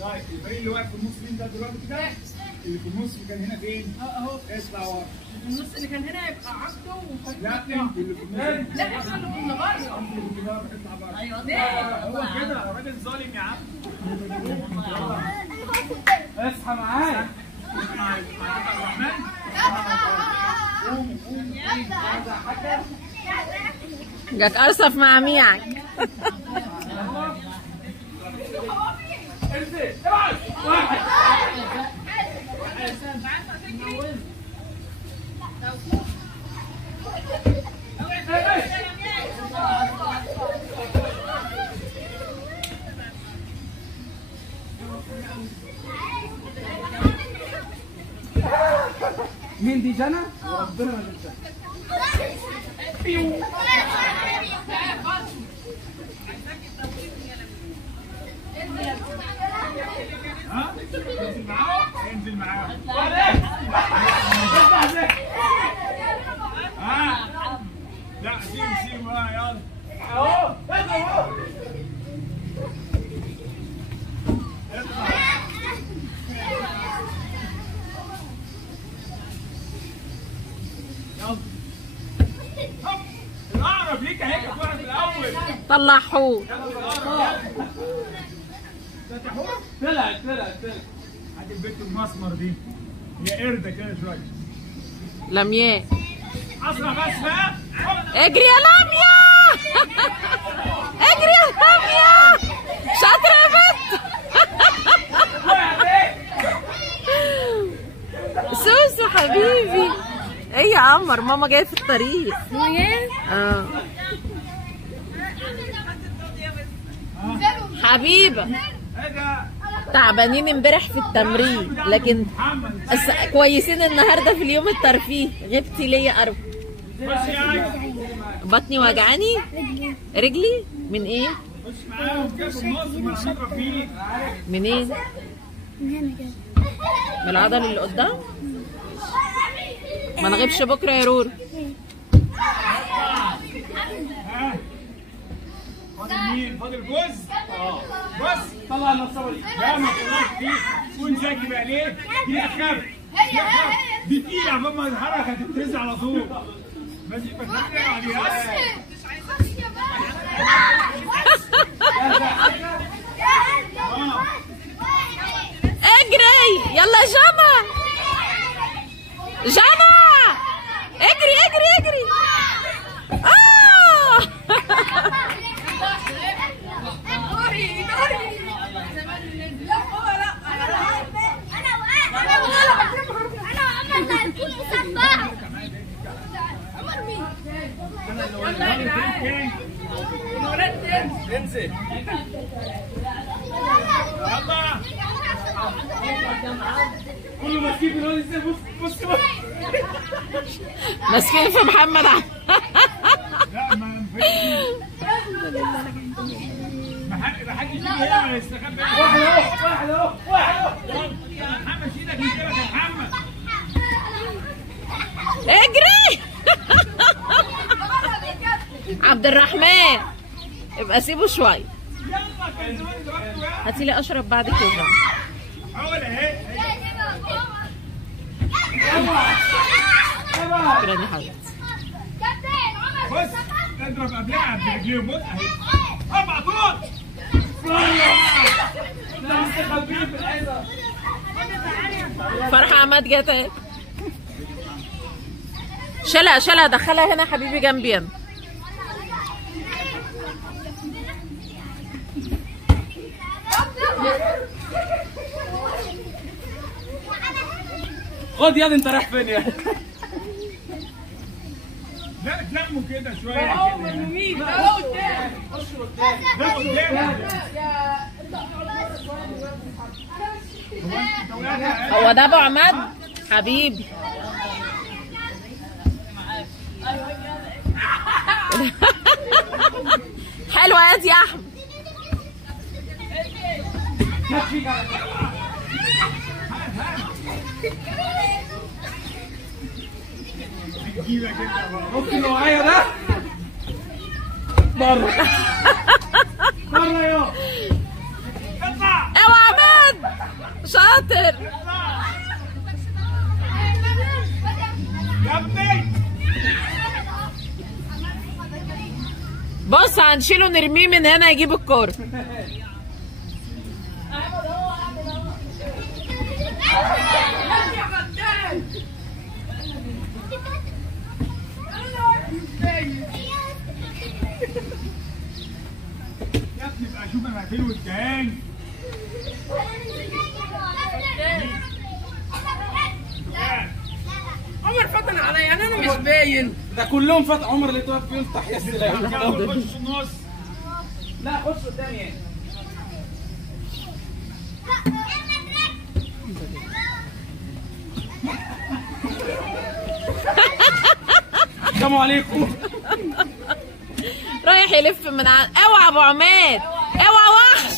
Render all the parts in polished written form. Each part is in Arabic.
طيب الفريق اللي واقف في النص مين ده دلوقتي كده؟ اللي في النص اللي كان هنا فين؟ اهو اطلع ورا. النص اللي كان هنا يبقى عبده وفريق. لا انت اللي في النص. لا احنا اللي كنا بره. انت اللي كنت بره اطلع بره. ايوه هو كده راجل ظالم يا عم. اصحى معايا. مع عبد الرحمن. قوم قوم جاك ارصف مع ميعك. مين دي جنى؟ وربنا ما تنساها. ها؟ انزل معاهم؟ انزل معاهم. ها؟ لا سيبوا يلا. اهو اهو. الأقرب ليك اهي كانت واحد في الأول. طلع حوت. طلعت. هات البنت المسمر دي. هي قردة كده شوية. لمياء. أسرع بس بقى. اجري يا لمياء. اجري يا لمياء. شاطرة يا بنت. سوسو حبيبي. ايه يا قمر ماما جايه في الطريق. ماما جايه؟ اه حبيبه. تعبانين امبارح في التمرين لكن كويسين النهارده في اليوم الترفيه. غبتي ليه يا قرب؟ بطني وجعاني. رجلي من ايه؟ من ايه؟ من العضل اللي قدام. ما نغيبش بكره يا رورو. فاضل مين؟ فاضل جوز؟ بص طلع النصابه دي. لا ما تطلعش دي. كون ذكي بقى ليه؟ دي اخف. دي تقيله عمال ما تتحرك هتترزع على طول. ماشي بتفكر عليها. اجري يلا جنى. جنى اجري. انزل يلا كله ماسكين في الواد ازاي. بص ماسكين في محمد. لا ما ما حدش يجي هنا ولا يستخبى. واحد اهو يا محمد شيلك من جيبك يا محمد. اجري. عبد الرحمن ابقى سيبه شويه. هاتي لي اشرب بعد كده. حاول اهي. شكرا يا حبيبتي. بص اضرب قبلها برجليهم. بص اهي. اربع طول. فرحة عماد جت اهي. شيلها دخلها هنا يا حبيبي جنبي انا. خد يا انت رايح فين يا؟ لا اتلموا كده شويه كده. مين؟ ده قدام. ده قدام. هو ده ابو عماد حبيبي. حلوه يا احمد. فيك على كده. هتجيبك انت بقى. بص اللي معايا ده بره بره يا اطلع. اوعى عماد شاطر يا ابني. بص هنشيله نرميه من هنا يجيب الكورة. يا ابني بقى شوف انا فين والتاني. عمر فتن عليا انا مش باين. ده كلهم فتح. عمر اللي توقف يفتح يا سلام. خش في النص. لا خش قدامي يعني. السلام عليكم. رايح يلف من اوعى ابو عماد اوعى وحش.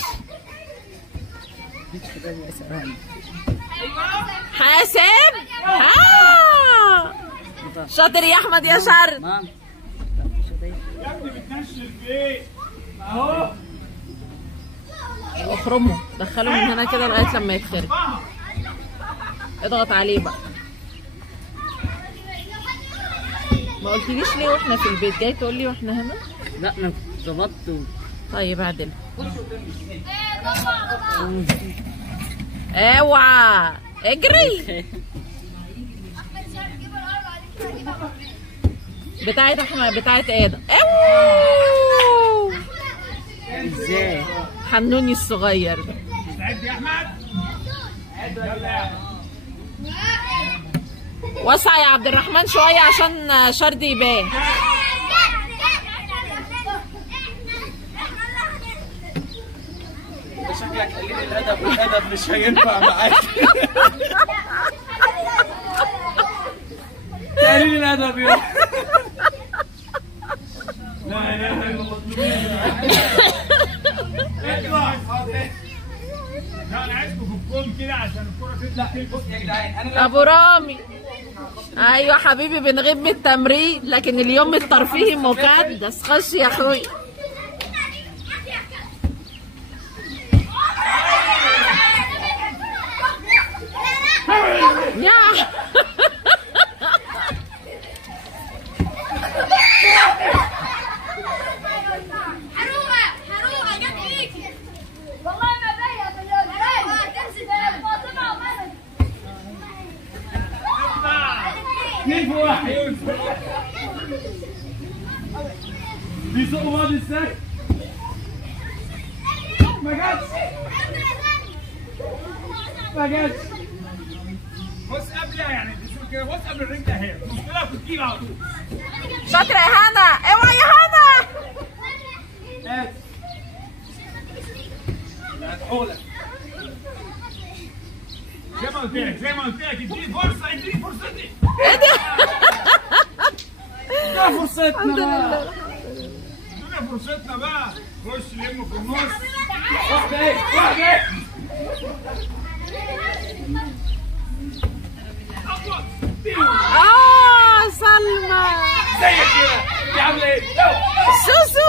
حاسب شاطر يا احمد يا شر. يا ابني بتنشل فين؟ اهو. اخرمه دخله من هنا كده لغايه لما يتخرج. اضغط عليه بقى. ما قلتليش ليه واحنا في البيت جاي تقول لي واحنا هنا؟ لا انا ظبطت. طيب اعدل. اوعى اجري. بتاعت احمد بتاعت ادم. ازاي؟ حنوني الصغير ده. مستعد يا احمد؟ يلا. وسع يا عبد الرحمن شويه عشان شردي يبان. شكلك قليل الادب والادب مش هينفع معاك. قليل الادب يا. لا اله الا الله. اطلع. لا انا عايزكم في الجون كده عشان الكوره تطلع. بص يا جدعان انا ابو رامي. ايوه حبيبي بنغيب من التمرين لكن اليوم الترفيهي مقدس. خش يا اخوي. يا كيف واحد بيسوقوا بعض ازاي؟ ما جاتش ما جاتش. بص قبلها يعني بتشوف كده. بص قبل الرجل اهي المشكله في الكيل على طول. شاطره يا هنا. اوعى يا هنا. لا هدحولك. زي ما قلت لك اديني فرصه. اديني فرصتي. ده فرصتنا بقى. ادينا فرصتنا بقى. خش لمه في النص. واحده ايه واحده ايه. سلمى زي كده. انت عامله ايه؟ سوسو.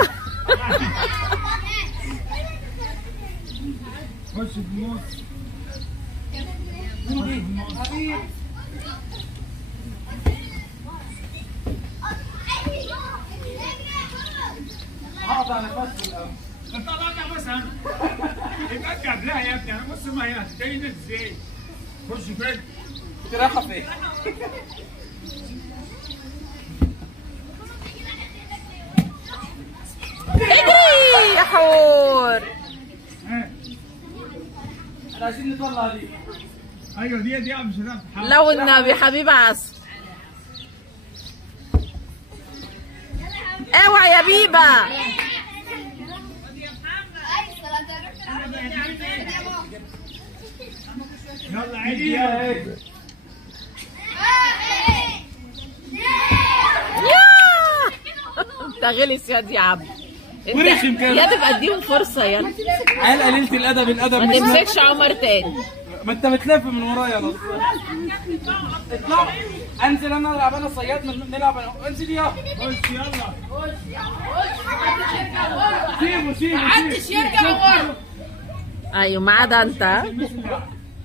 خش في النص. حبيبي هقطع نفسي الاول. انت طلع بس انا. اترجع قبلها يا ابني. انا بص ما هي هتدينا ازاي. خش فين؟ انت رايحه فين؟ اجري يا حور. احنا عايزين نطلع دي. ايوه دي مش هتعرف تحاول. لو النبي حبيب عسل. اوعى يا بيبا. يلا عيدي يا هيك. انت غلس يا دي عبد. ورخم كده. يا تبقى اديهم فرصه يلا. عيال قليلة الادب ما تمسكش عمر تاني. ما انت بتلف من ورايا يا نص. اطلع انزل انا العب انا صياد نلعب انا انزل يلا. خش يلا. سيبه محدش يرجع ورا. ايوه ما عدا انت.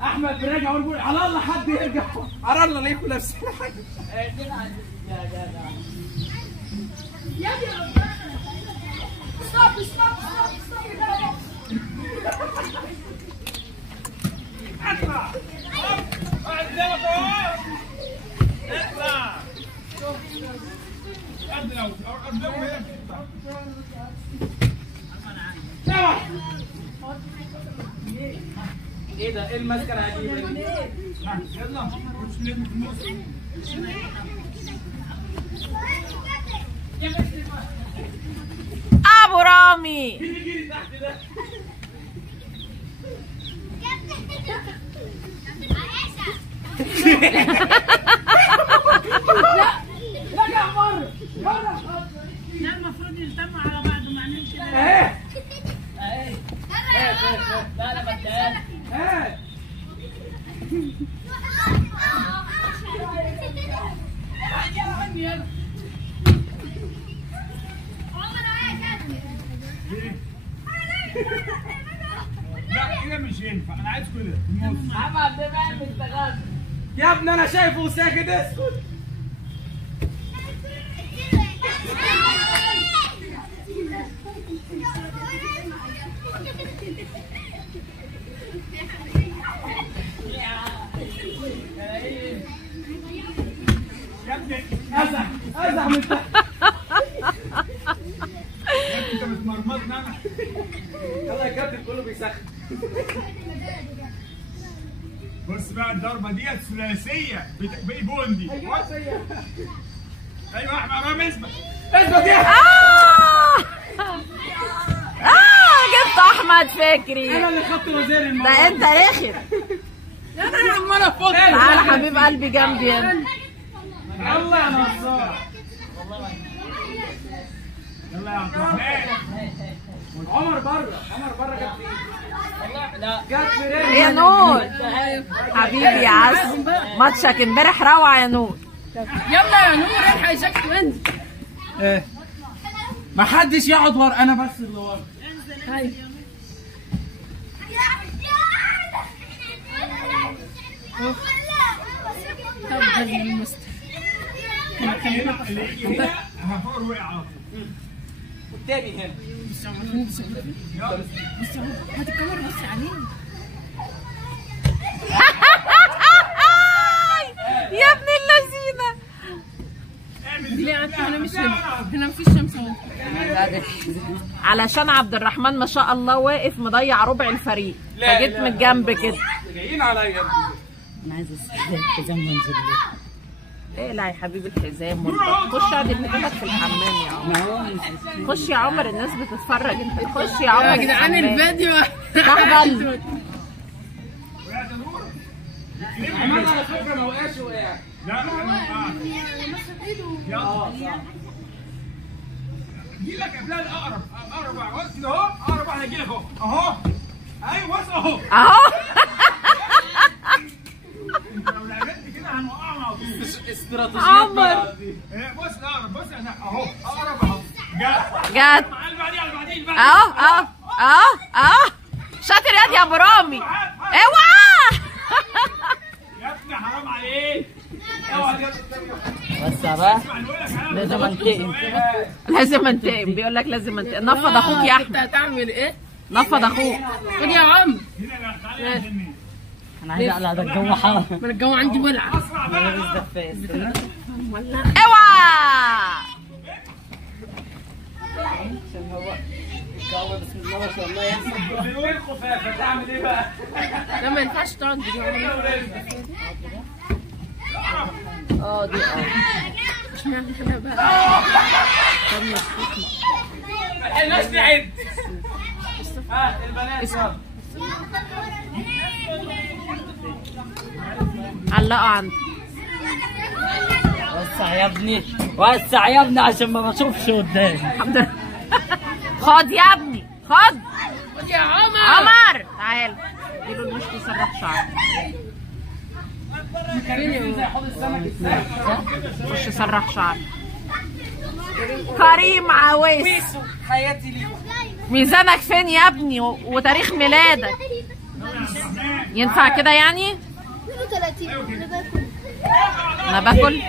احمد بيرجع ونقول على الله حد يرجع. على الله ليكوا نفس اطلع. قدامك اهو. اطلع. قدامه هنا. ايه ده؟ ايه الماسكه العجيبه دي؟ يلا خش لم في النص. ابو رامي. جري تحت ده. رجع بره. لا المفروض يلتموا على بعض ما نعملش كده. اهي لا انا بديها. اهي لا كده مش ينفع، انا عايز كده في النص. عمل ده بقى بالتغاز. يا ابني انا شايفه وساكت اسكت. يا ابني ازح من تحت. انت بتمرمطني انا. يلا يا كابتن كله بيسخن. بص بقى الضربه ديت ثلاثيه بوندي. ايوه احمد رامي اثبت. اثبت يا جبت احمد فكري. انا اللي خدت وزير ده الموضوع. انت رخم. انا عمال افضل. تعالى حبيب قلبي جنبي هنا. يلا يا نصار. يلا يا عبد الرحمن. عمر بره. عمر بره جت فين؟ لا جت في رجلي. يا نور حبيبي يا عسل، ماتشك امبارح روعه يا نور. يلا يا نور الحق يشكل وانزل. ايه ما حدش يقعد ورا، انا بس اللي ورا. هاي اللي يجي هنا هفور وقع على طول. والتاني هنا. هات الكاميرا بص علينا. يا ابن اللذينه. ليه عارفه هنا مش هنا مفيش شمس اهو. علشان عبد الرحمن ما شاء الله واقف مضيع ربع الفريق، فجيت من الجنب كده. جايين عليا. انا عايزه الحزام منزل ايه؟ لا يا حبيبي الحزام خش اقعد لك في الحمام يا عمر. خش يا عمر الناس بتتفرج، انت خش يا عمر. يا جدعان الفيديو تهبل. عمال على فكره ما وقعش وقع. لا انا وقعت. يلا اجي لك قبلها الاقرب. اقرب بص كده اهو. اقرب واحد هيجي لك اهو. اهو ايوه بص اهو. انت لو لعبت كده هنوقعهم على طول. استراتيجيات عمر. بص الاقرب. بص انا اهو. اقرب اهو. جت. جت اللي بعديه اللي بعديه اللي بعديه. اهو شاطر يا ابو رامي. اوعى يا ابني حرام عليك. اوعى بس بقى اسمع اللي بقول لك انا. لازم انتقم. لازم انتقم. بيقول لك لازم انتقم. نفض اخوك يا انت احمد. هتعمل ايه؟ نفض اخوك. خد يا عم. هنا لا تعالى يا جنين. انا عايز اقلع ده الجو حار. ما الجو عندي ولع. اسرع بقى. اوعى بسم الله ما شاء الله. يا وين خفافه تعمل ايه بقى؟ لا ما ينفعش تقعد دي. دي اشمعنى احنا بقى؟ ما لحقناش نعد. ها البنات يلا. علقوا عندي. وسع يا ابني، وسع يا ابني عشان ما بشوفش قدام. الحمد لله. خد يا ابني خد. خد يا عمر. عمر تعال اديله المشط يسرح شعره. خش سرح شعره. كريم عويس حياتي ليك. ميزانك فين يا ابني وتاريخ ميلادك؟ ينفع كده يعني؟ 32 انا باكل.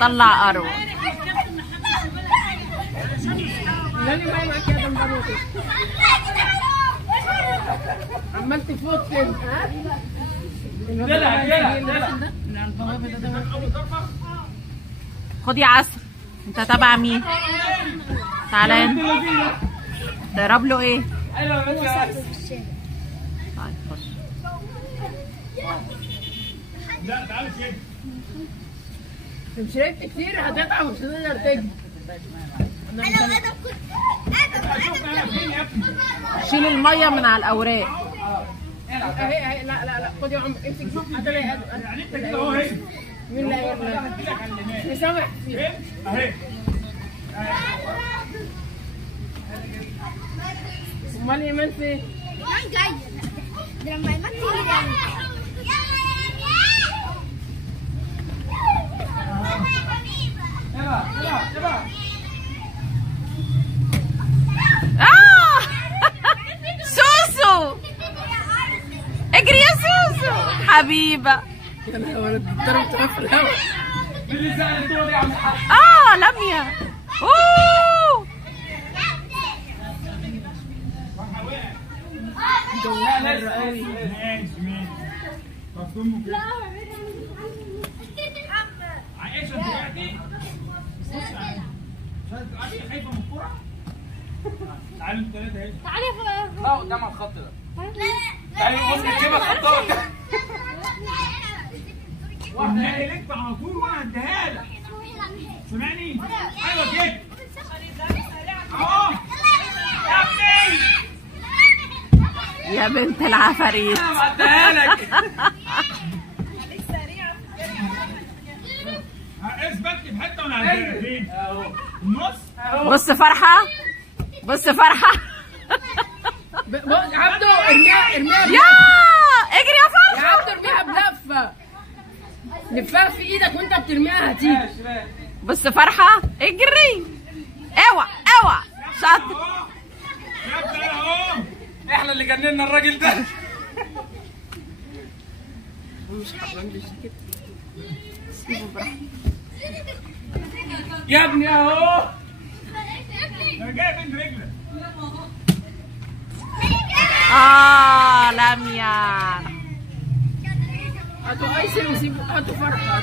طلع اروى. عمال تفوت كده. خد يا عسل. انت تبع مين؟ تعالى هنا. ضرب له ايه؟ طيب خش. لا تعالى كده. انت شربت كتير هتتعب ومش هتقدر تجري. شيل الميه من على الاوراق. اهي لا خد يا عمر امسك. هتلاقي يعني انت كده اهو هي. مين لا يا سامح اهي. امال ايمان فين؟ ايمان جايه. ده لما ايمان تيجي يعني. سوسو اجري يا سوسو حبيبه. يا ولد ضربت في الهواء. اللي زعل الدور يا عم الحاج. لميا. اوه ماشي. مفهوم كده. عايشه دلوقتي. خايفه من الكوره؟ تعالوا انتوا ثلاثه اهي. تعالي يا لا قدام على الخط ده. تعالي بص الجيبه خطها كده. واحده لك على طول وانا هديها لك. سامعني؟ ايوه كده. اهو. يا ابني. يا بنت العفاريت. انا بعدها لك. اثبت لي في حته وانا هديها فين؟ النص. بص فرحه. بص فرحه. عبده ارميها يا اجري يا فرحه. يا عبده ارميها بلفه. لفها في ايدك وانت بترميها هتيجي. بص فرحه اجري. اوعى شاطر. يا ابني اهو. احنا اللي جننا الراجل ده. يا ابني اهو. انا جاي بين رجلك. لميا. هاتوا ايسر وسيبوا. هاتوا فرحه.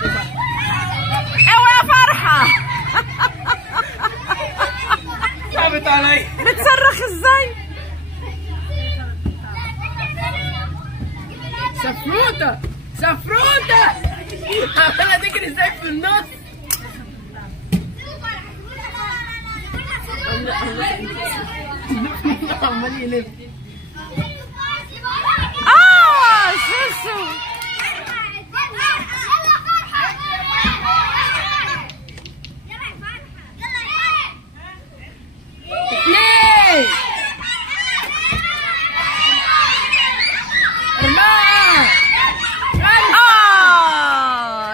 اوعى يا فرحه. صعبت علي. بتصرخ ازاي؟ سفروته عماله تجري ازاي في النص. عمال يلف. سوسو. ليه؟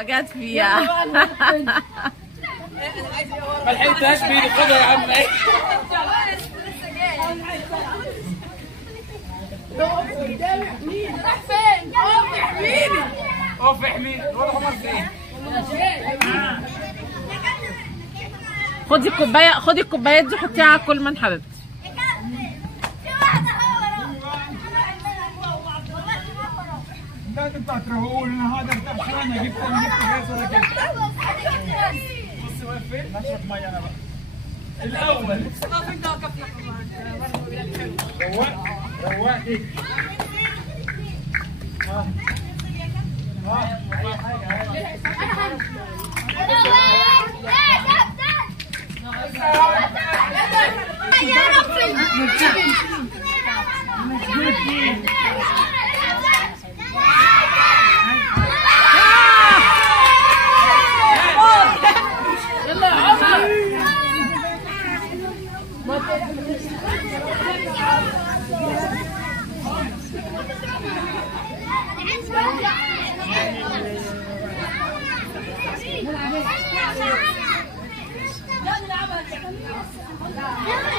جت فيها. ما لحقتهاش بايدي. خدها يا عم. ايه راح فين؟ اقف احميني. الواد عمر فين؟ خدي الكوبايات دي حطيها على كل من حبيبتي. لا تبقى تروقوا لنا هذا بتاع شو انا جبت جاهز ولا كده. بص واقف فين؟ نشرب ميه انا بقى. الاول روقتي. اي حاجه.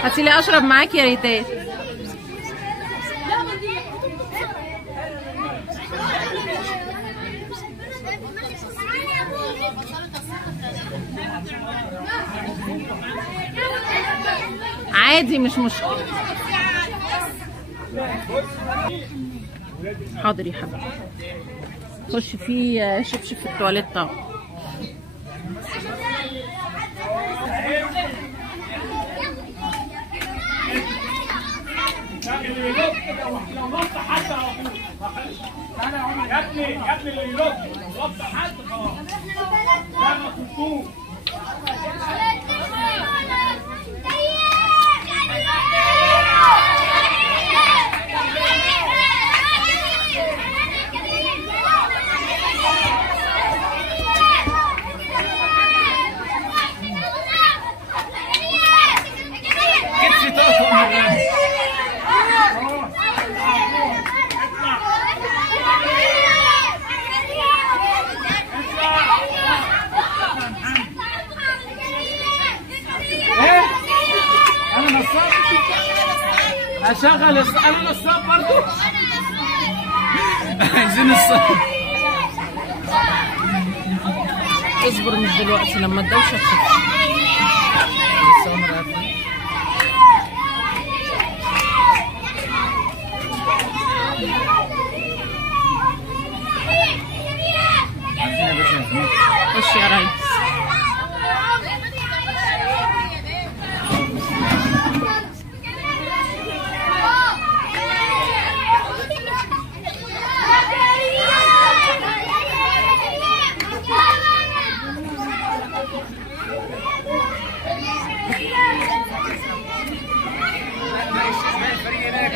هاتي لي اشرب معاك يا ريتات. عادي مش مشكلة. حاضر يا حبيبي. خش في شبشب في التواليت طبعا. اللي يلوك لو نط حد على طول. يا ابني اللي يلوك نط حد خلاص. لا ما تنطوش. كتفي تقف من الراس. انا نصاب اشغل انا نصاب برضه. عايزين الصاب. اصبر مش دلوقتي لما الدوشه تخف. خش يا ريس.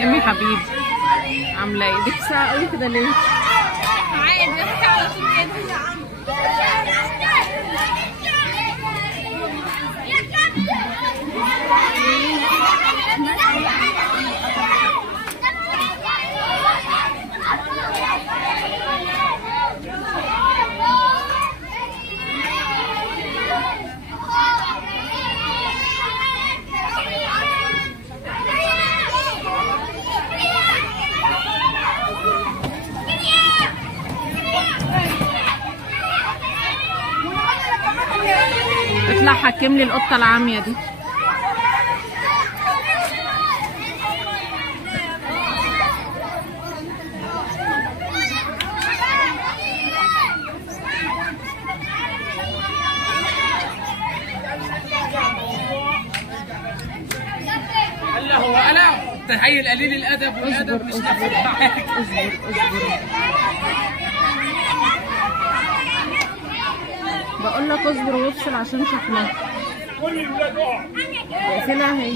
امي حبيبي عامله ايه؟ ايدك ساعه قوي كده ليه؟ عادي بس على طول كده يا عم. اطلع حكم لي القطه العاميه دي. هلا هو انا تحيي قليل الادب والادب مش نافع معاك. اصبر بقول لك اصبر وافصل عشان شكلها. كل الولاد اقعد. اقفلها اهي.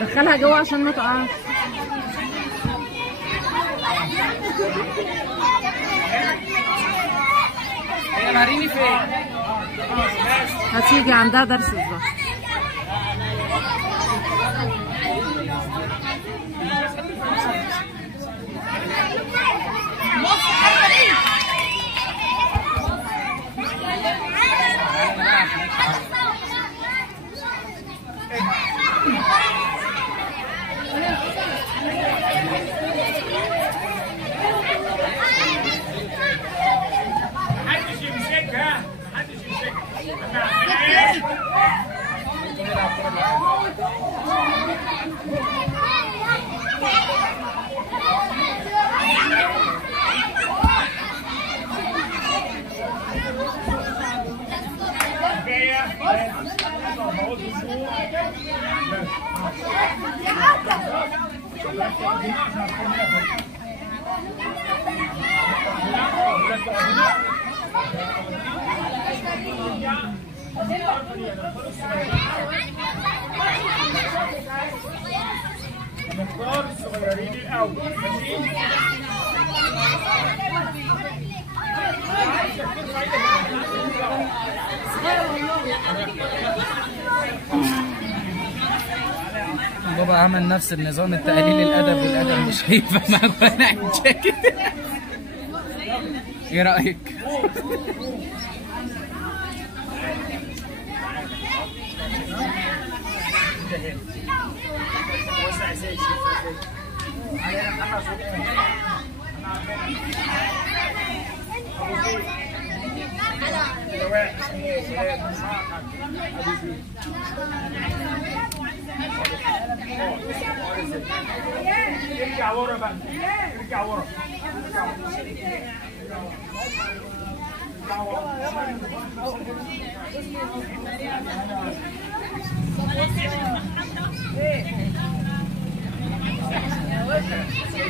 دخلها جوه عشان ما تقعش. هي ماريني فين؟ هتيجي عندها درس الظهر. محدش يمسكها. نختار الصغيرين الاول. ماشي. بابا عمل نفس النظام التقليل الادب والادب مش هينفع معاك وانا عايشاك. ايه رايك؟ ارجع ورا بقى، ارجع ورا. لو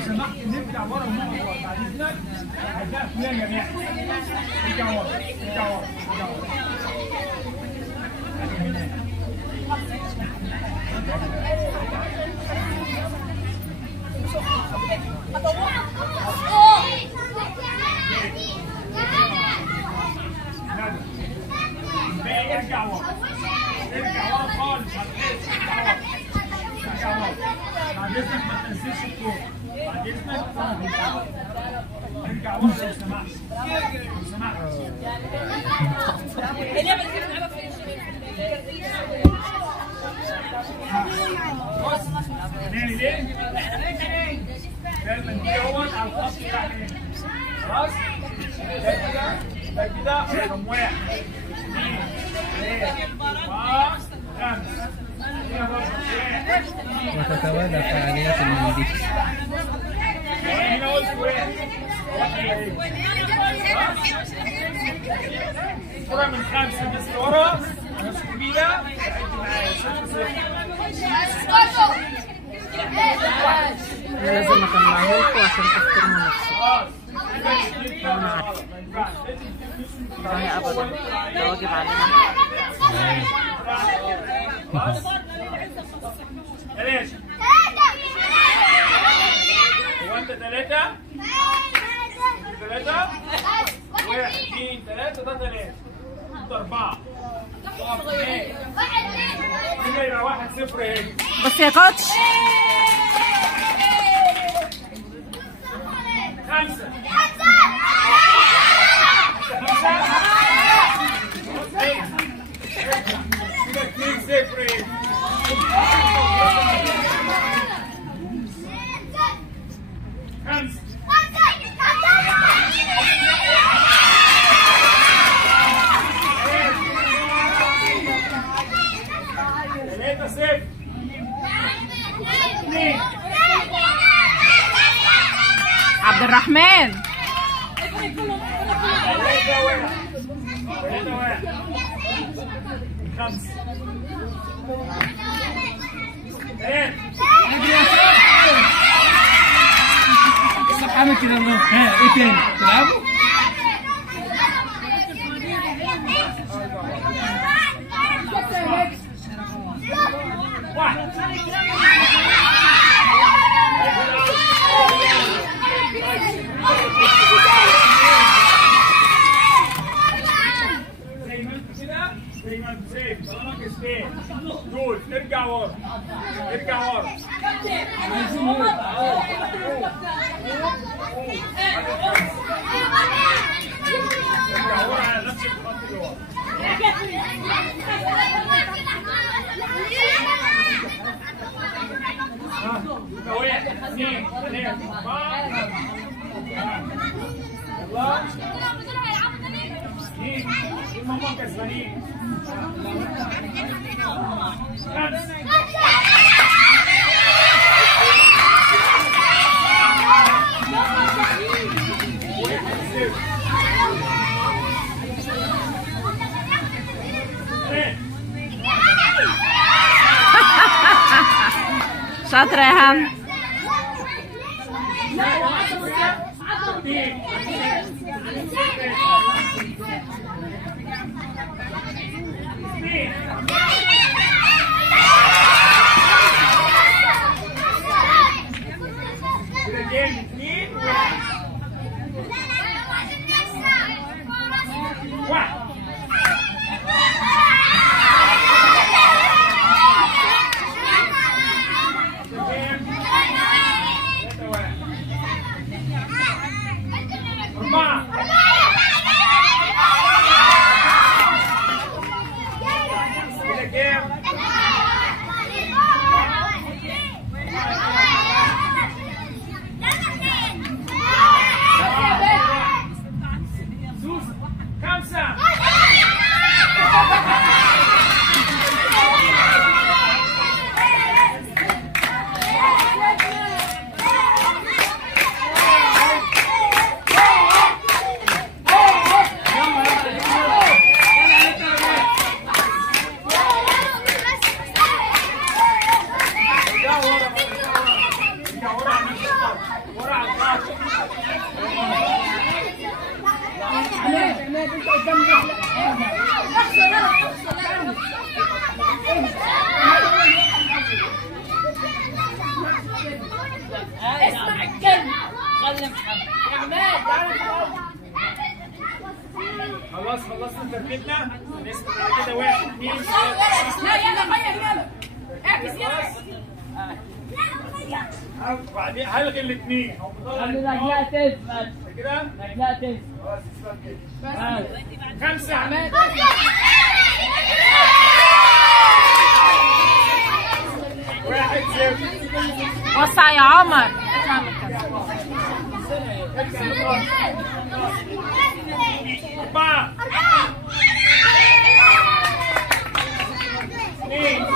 سمحت نرجع ورا ونقعد ورا بعد اذنك. هتلاقي فلان يا جماعه. ارجع ورا، ارجع ورا، ارجع ورا. ارجع ورا، ارجع ورا خالص. ارجع ورا، بعد اذنك ما تنزلش الكوره. بعد اذنك ارجع ورا لو سمحت، لو سمحت. بص هنعمل ايه؟ لازم نيجي اهوت على الخط بتاعنا. خلاص؟ ده كده رقم 1 2 3 4 5. وتتوالى فعاليات المنديل. هنا قلت واحد. كرة من 5 الناس اللي ورا، الناس الكبيرة عد معايا 0-0. لازم اطلعهولكوا عشان تحترموا نفسكم. والله ابدا ده واجب علينا. بلاش. هو انت 3 3 1 2 3 ده 3 انت 4 كده يبقى 1-0 اهي. بس يا كوتش 5 كده 2-0 اهي. 5 3-0 2 عبد الرحمن 5 صح عامل كده الله. ها ايه تاني؟ تلعبوا؟ زي ما انت شايف طالما كسبان دول ارجع ورا، ارجع ورا. ارجع ورا على نفس الخط اللي ورا. يبقى 1 2 3 4 يلا. هم كسبانين. 5 شاطرة يا هم. اسمع الكلمة. خلي محمد. يا عماد تعالى. خلاص خلصنا ترتيبنا. نسمع بعد كده 1 2 لا يلا غير يلا. اعكس يلا. بعدين هلغي الاثنين. خلي رجلها تثبت. كده؟ رجلها تثبت. خلاص اثبت كده. 5 عماد. 1-0. وسع يا عمر. 4 2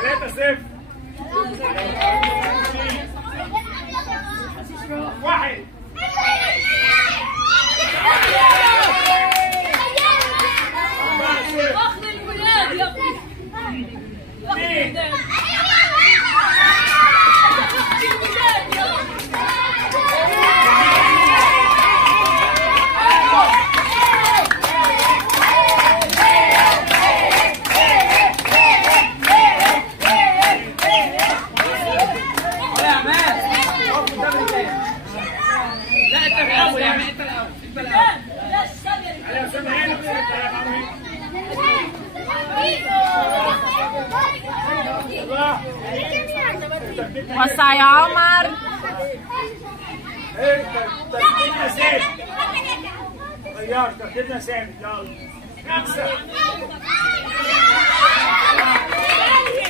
3 0 1 واخد الولاد يا ابني. وسع يا عمر. ترتيبنا ثابت. غير ترتيبنا ثابت. يلا 5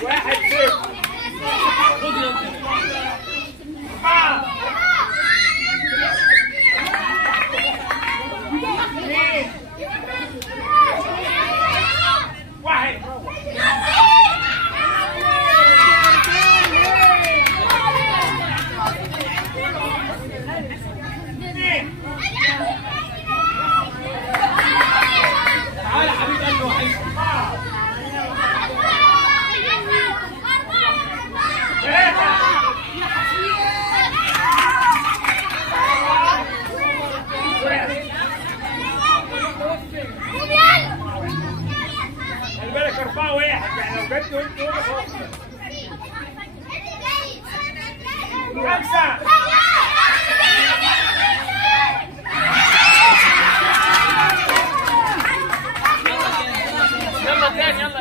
1 0 4 2 1 تعالى حبيب قلبي وحيد. 4-1 يعني لو جبتوا انتوا 5 يلا تاني يلا.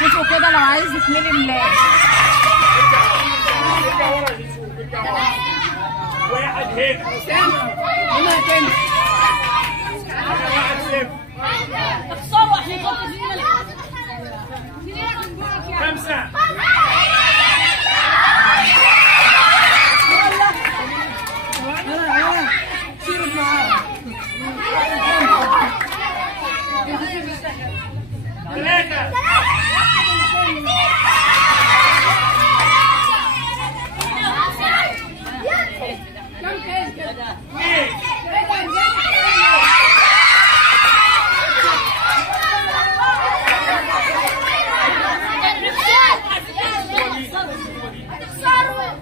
شوفوا كده لو عايز يتملي ملاك. واحد هنا. هنا تاني. 1-0. اتصرف يحط فينا 5 شيل معاه. 3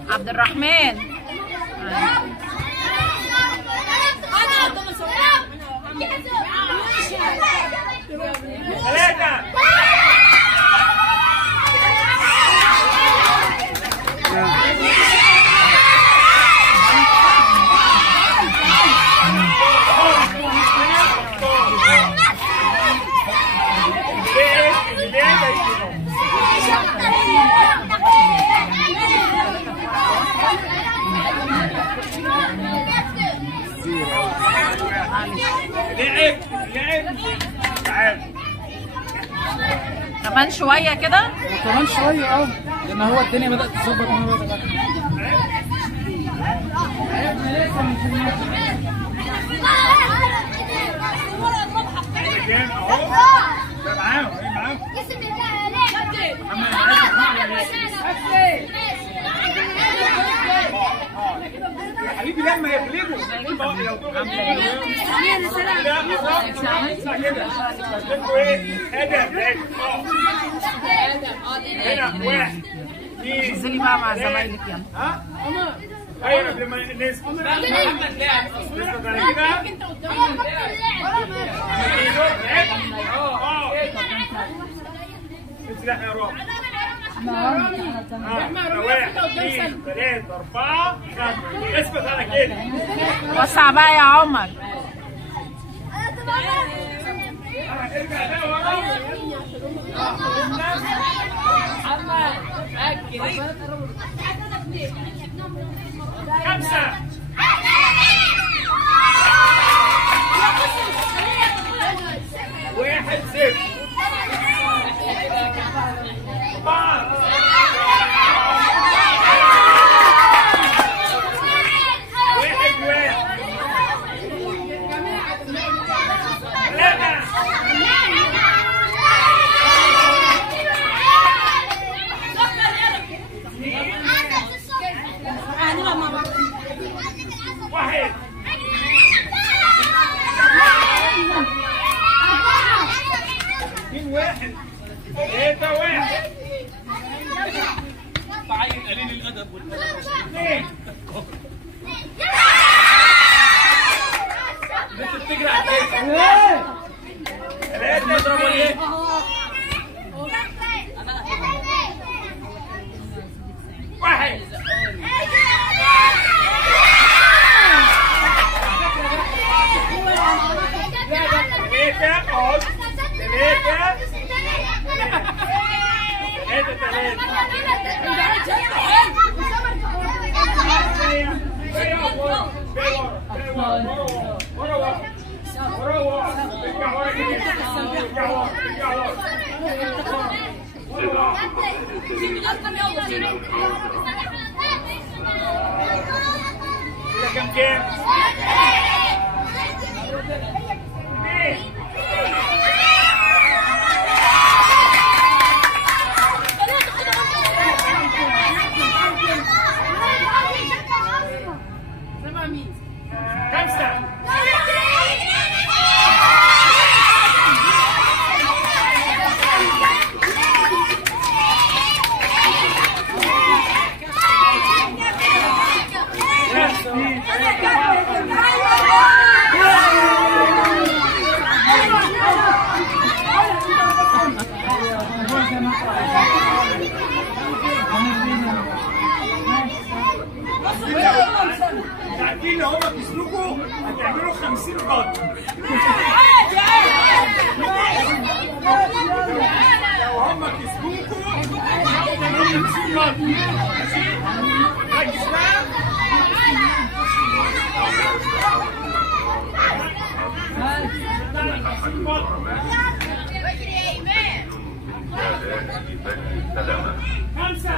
عبد الرحمن. معلش. لعب تعال كمان شويه كده. وكمان شويه لان هو الدنيا بدات تظبط وانا بدات حبيبي لما يغلبوا هنا واحد انزلي بقى مع زمايلك يلا. ها؟ ايوه قبل ما الناس محمد لعب انت يا رب. واحد اثنين ثلاثة أربعة خمسة اثبت على كده. وسع بقى يا عمر. ارجع ده ورا. خمسة واحد صفر. أربعة عارفين لو هم كسبوكوا هتعملوا 50 خط. لو هم كسبوكوا هتعملوا 50 خط. ماشي؟ ركز بقى. خمسة.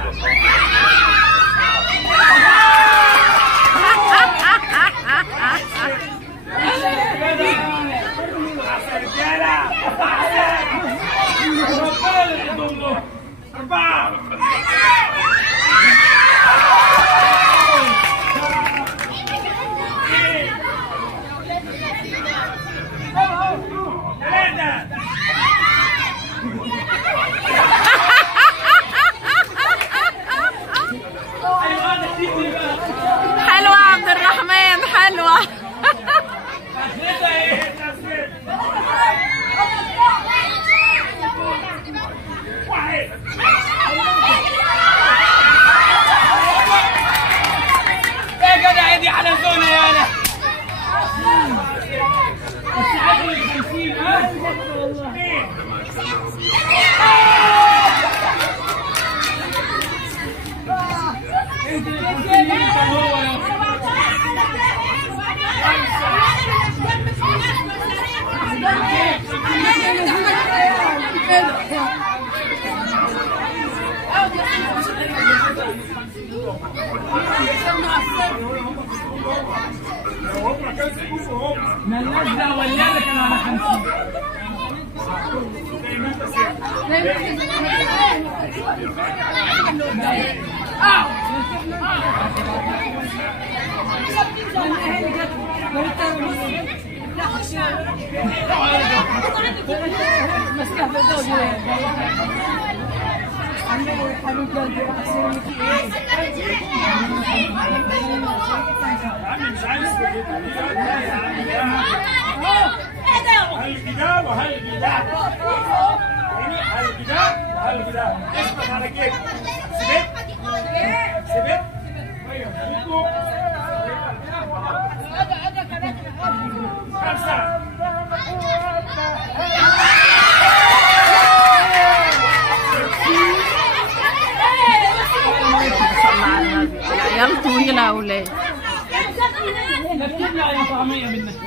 أربعة. حلوة عبد الرحمن حلوة. يا جدع ايدي على زونة يا انا. الساعات ال 50 والله. مالناش دعوه اللعبه كان على 50. اسمك على كده. سبت خمسة. العيال طويلة يا أولاد. نكتب على طعمية بالنسبة.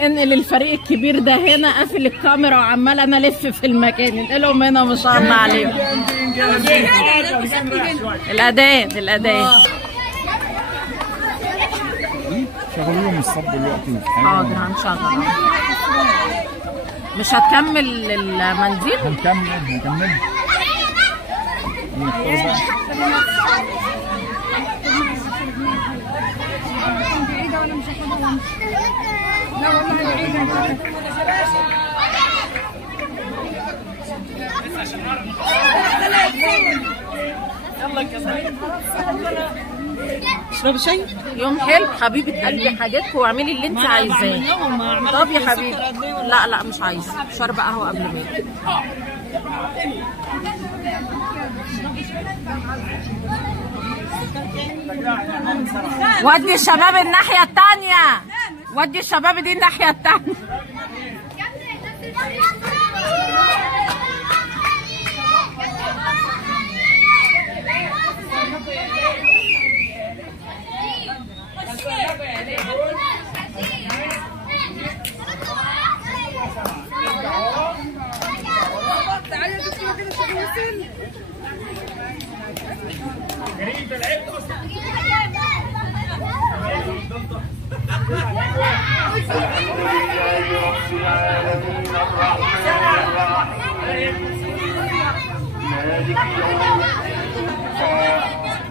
انقل الفريق الكبير ده هنا، قافل الكاميرا وعمال انا الف في المكان. انقلهم هنا ما شاء الله عليهم. الأذان شغلوهم الصب دلوقتي. حاضر هنشغل. مش هتكمل المنديل؟ هنكمل. اشربي شاي. يوم حلو حبيبه قلبي، حاجاتكم واعملي اللي انت عايزاه. طب يا حبيبي. لا مش عايزه، شاربه قهوه قبل ما اجي. ودي الشباب الناحيه الثانيه، ودي الشباب دي الناحيه الثانيه.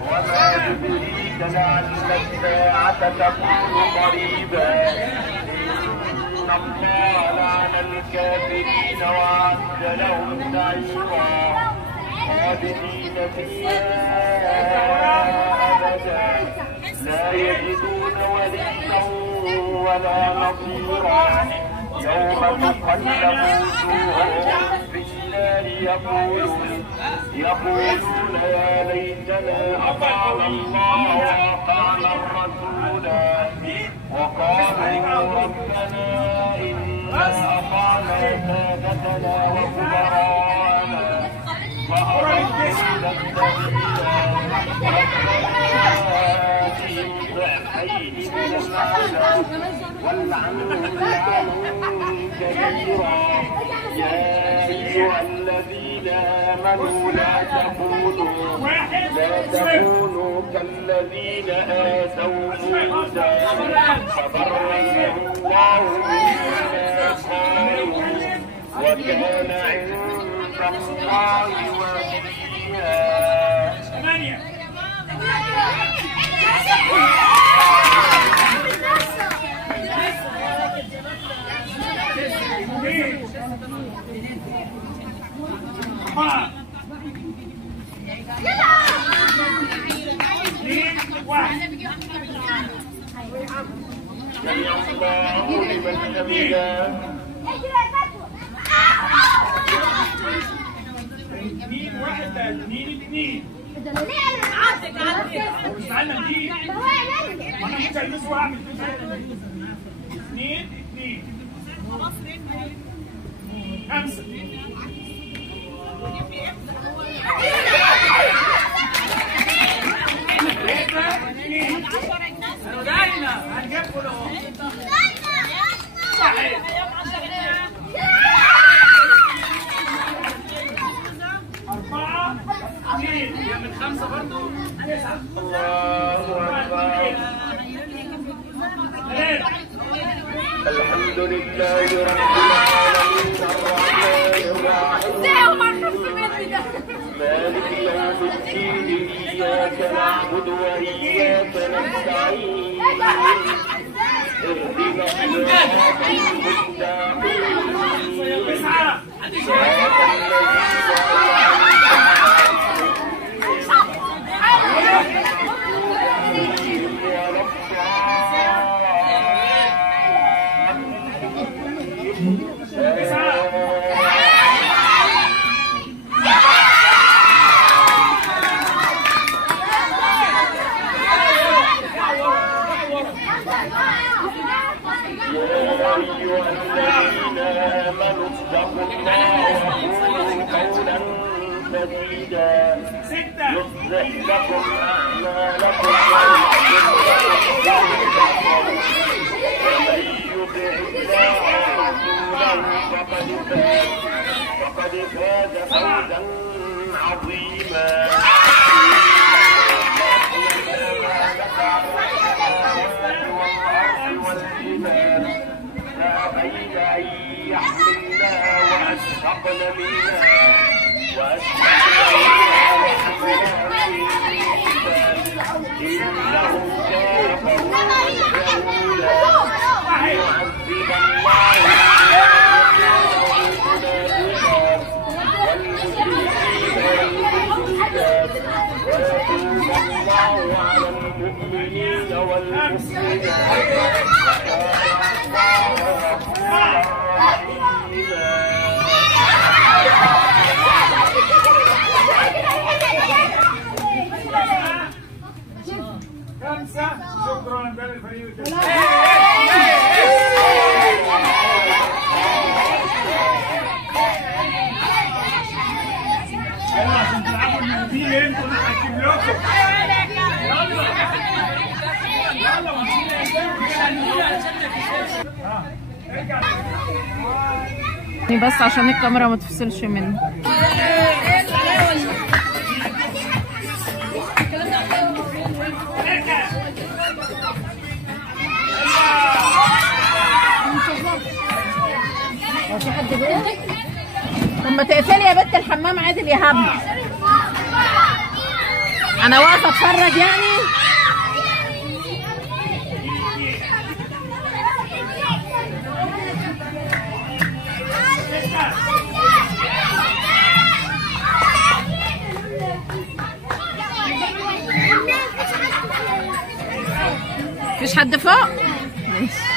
وما يدريك لعل الساعة تكون قريبا إن الله لعن الكافرين وأعد لهم سعيرا خالدين فيها أبدا لا يجدون وليا ولا نصيرا يوم تقلب وجوههم في النار يقولون يا ليتنا أطعنا الله وأطعنا الرسولا وقالوا ربنا إنا أطعنا سادتنا وكبراءنا فأضلوا السبيل ضعفين من العذاب والعنهم لعنا كبيرا. يا أيها الذين آمنوا لا تكونوا كالذين آتوا موسى فبرأه الله مما قالوا وكان عند الله وجيها. سمع الله لمن حمده. اثنين واحد اثنين اثنين. استنى دي. انا مش هلبس واعمل اثنين اثنين. خمسة. الحمد لله رب العالمين الرحمن الرحيم مالك يوم الدين إياك نعبد وإياك نستعين اهدنا الصراط المستقيم صراط يصلح لكم أعمالكم ومن يطع الله ورسوله فقد فاز فوزا عظيما. فأبين أن يحملنها وأشفقن منها إنه كان قوما جهولا يعذب الله والمشركين والمشركات ويتوب الله على المؤمنين والمؤمنات. خمسة. شكرا للفريق. يلا عشان تلعبوا المناديل انتوا انا هجيب لكم. يلا بس عشان الكاميرا ما تفصلش مني. طب ما تقفلي يا بنت الحمام عادل يا هبل. انا واقفه اتفرج يعني. مفيش حد فوق؟ ماشي.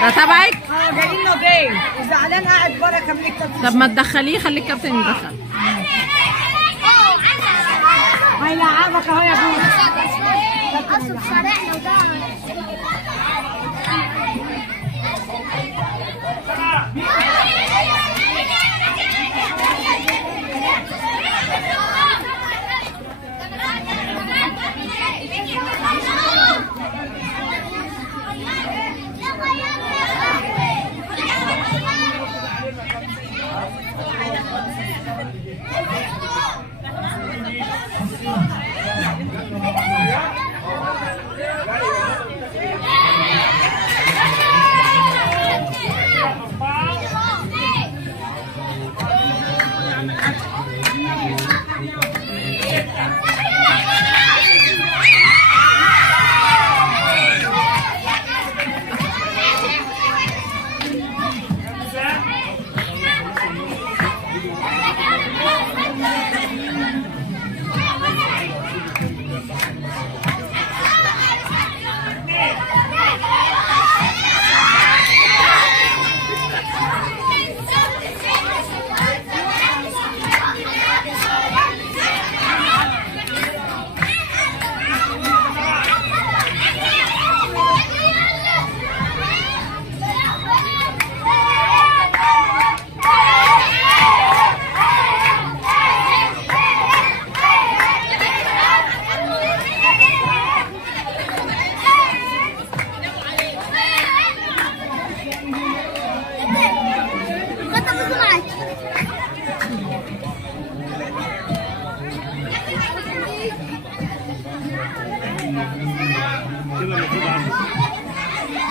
ده تبعك؟ جايين له جاي وزعلان قاعد بره كان الكابتن. طب ما تدخليه، خلي الكابتن يدخل. هيلعبك اهو يا ابويا. اصل في شارعنا وده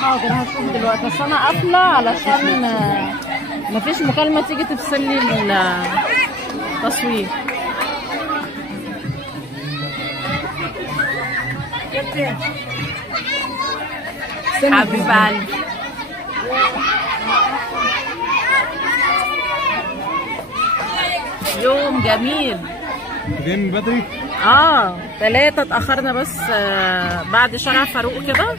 حاضر هشوف دلوقتي، بس انا قافله علشان مفيش مكالمه تيجي تفصل لي التصوير. حبيب قلبي يوم جميل. جاي من بدري؟ 3 اتأخرنا بس بعد شارع فاروق كده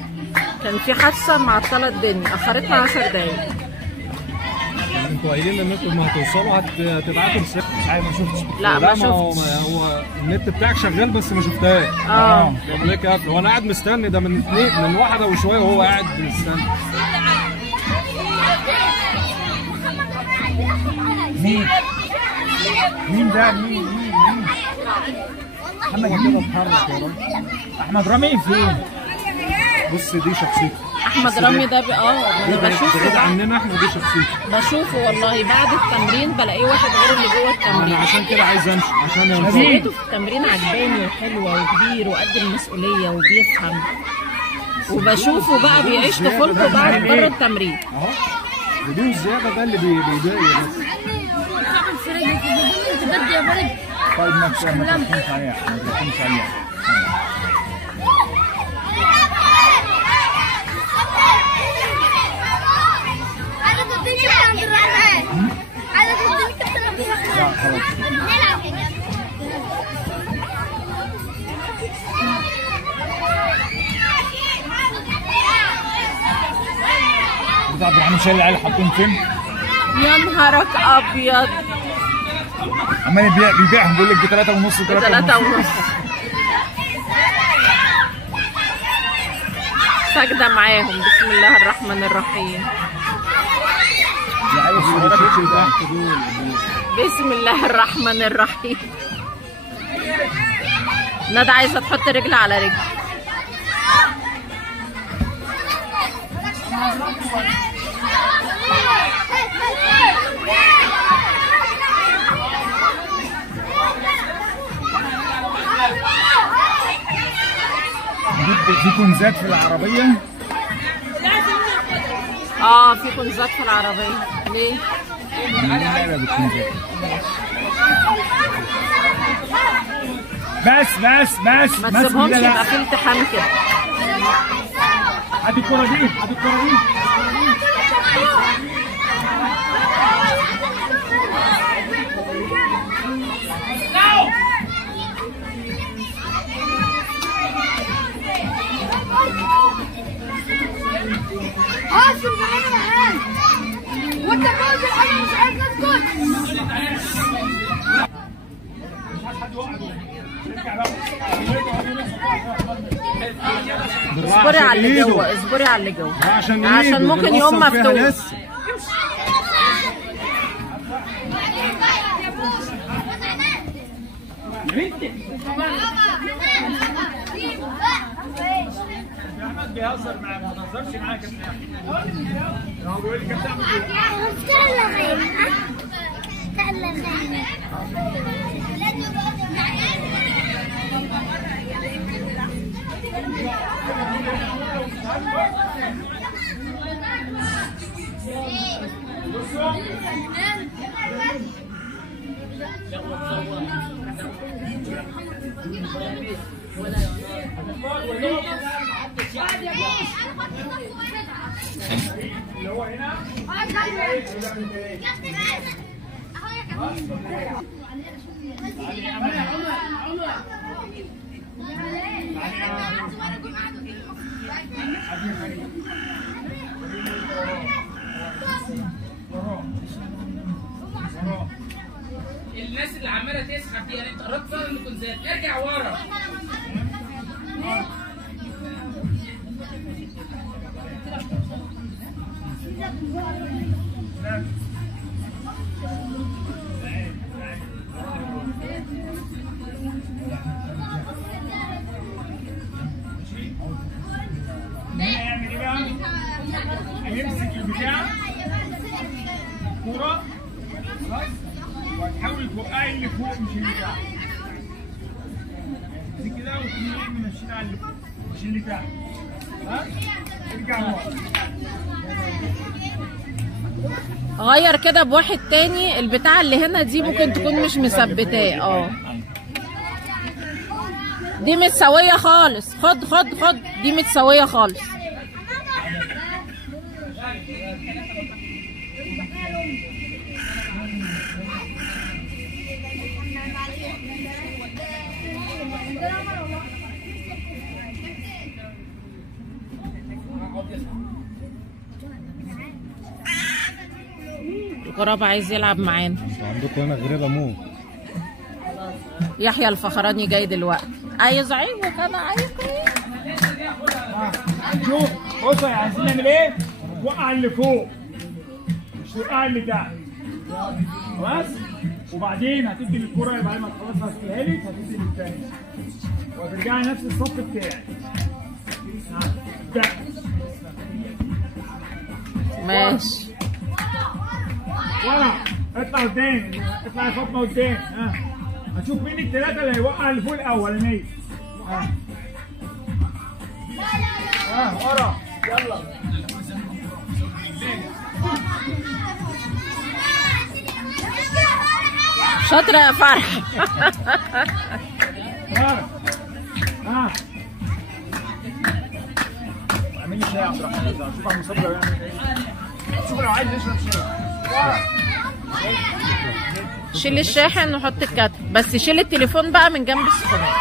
كان في حادثة معطلة الدنيا، أخرتنا 10 دقايق. انتوا قايلين انكم ما هتوصلوا هتبعتوا رسالة. مش عارف، ما شفتش. لا ما شفتش. هو النت بتاعك شغال بس ما شفتهاش. ليه كده؟ وانا قاعد مستني ده من 1 وشوية وهو قاعد مستني. مين ده؟ مين؟ محمد كده اتحرك يا راجل. احمد رامي فين؟ بص دي شخصيته. احمد رامي ده انا بشوفه بعيد عننا احنا، دي شخصيته. بشوفه والله بعد التمرين بلاقيه واحد غير اللي جوه التمرين. انا عشان كده عايز امشي عشان شخصيته في التمرين عجباني وحلوه وكبير وقد المسؤوليه وبيفهم، وبشوفه بقى بيعيش طفولته بعد بره التمرين. اهو بدون زياده ده اللي بيضايق بس. طيب ما تحكمش عليها، ما تحكمش عليها. عبد الرحمن شايل العيال حاطين فين؟ يا نهارك ابيض. عمال بيبيعهم بيقول لك ب 3.5 3.5. سجدة معاهم. بسم الله الرحمن الرحيم. بسم الله الرحمن الرحيم. ندى عايزة تحط رجل على رجل. في كنزات في العربية؟ في كنزات في العربية. ليه؟ بس ما تسيبهمش يبقى في التحام كده. هات الكرة دي، هات الكرة دي. سبحان اصبري على اللي جوه، اصبري على اللي جوه عشان ممكن يوم مفتوح. احمد بيهزر معاك، ما تهزرش معاك يا احمد. هو بيقول لي كابتن احمد هو هنا الناس اللي عماله تسحب دي يعني انت قربت فعلا انكم زي ارجع ورا. هيعمل ايه بقى؟ هيمسك البتاع كورة خلاص وهتحاول توقعي اللي فوق مش اللي تحت. دي كده وتقومي ماشيين على اللي فوق مش اللي تحت. ها؟ ارجع ورا. غير كده بواحد تاني، البتاع اللي هنا دي ممكن تكون مش مثبتاه. دي متساوية خالص. خد خد خد، دي متساوية خالص. الغراب عايز يلعب معانا. عندكم هنا غريبة موت. يحيى الفخراني جاي دلوقتي عايز عينك، انا عايز شوف بص عايزين نعمل ايه؟ وقع اللي فوق مش وقع اللي تحت. خلاص؟ وبعدين هتدي للكرة يبقى بعد ما تخلصها هتديها لك هتدي للتاني وهترجعي نفس الصف بتاعك. ماشي. ورا اطلع قدام، اطلع يا فاطمه قدام. هتشوف مين الثلاثه اللي هيوقع اللي فوق الاولانيه. ورا يلا. شاطره يا فرح. اعملي شاي يا عبد الرحمن. شوف عم صبري لو يعمل ايه. شوف لو عايز يشرب شاي. شيل الشاحن وحط الكتف، بس شيل التليفون بقى من جنب السخونية.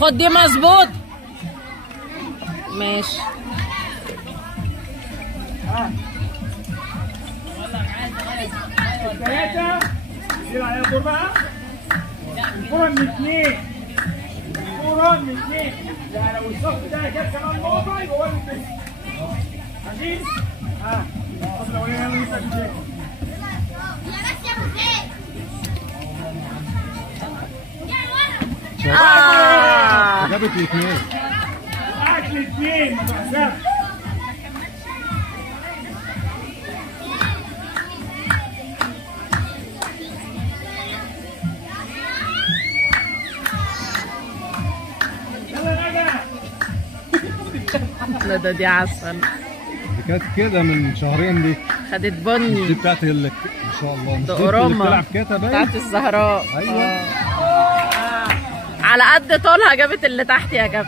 خد دي مظبوط. ماشي. الثلاثة يصير عليها دور بقى. الكرة من اثنين. الكرة من اثنين. يعني لو الصف ده جاب كمان نقطة يبقى هو اللي كسب. ماشي؟ الصف الأولاني أنا لسه كسبت. جابت الاثنين. وقعت الاثنين ما تحسبش. لا دي عسل. دي كانت كده من شهرين دي. خدت بني. دي بتاعت اللي ما شاء الله. ده أوروما. بتلعب كده باين. بتاعت الزهراء. ايوه. على قد طولها جابت اللي تحت يا جبل.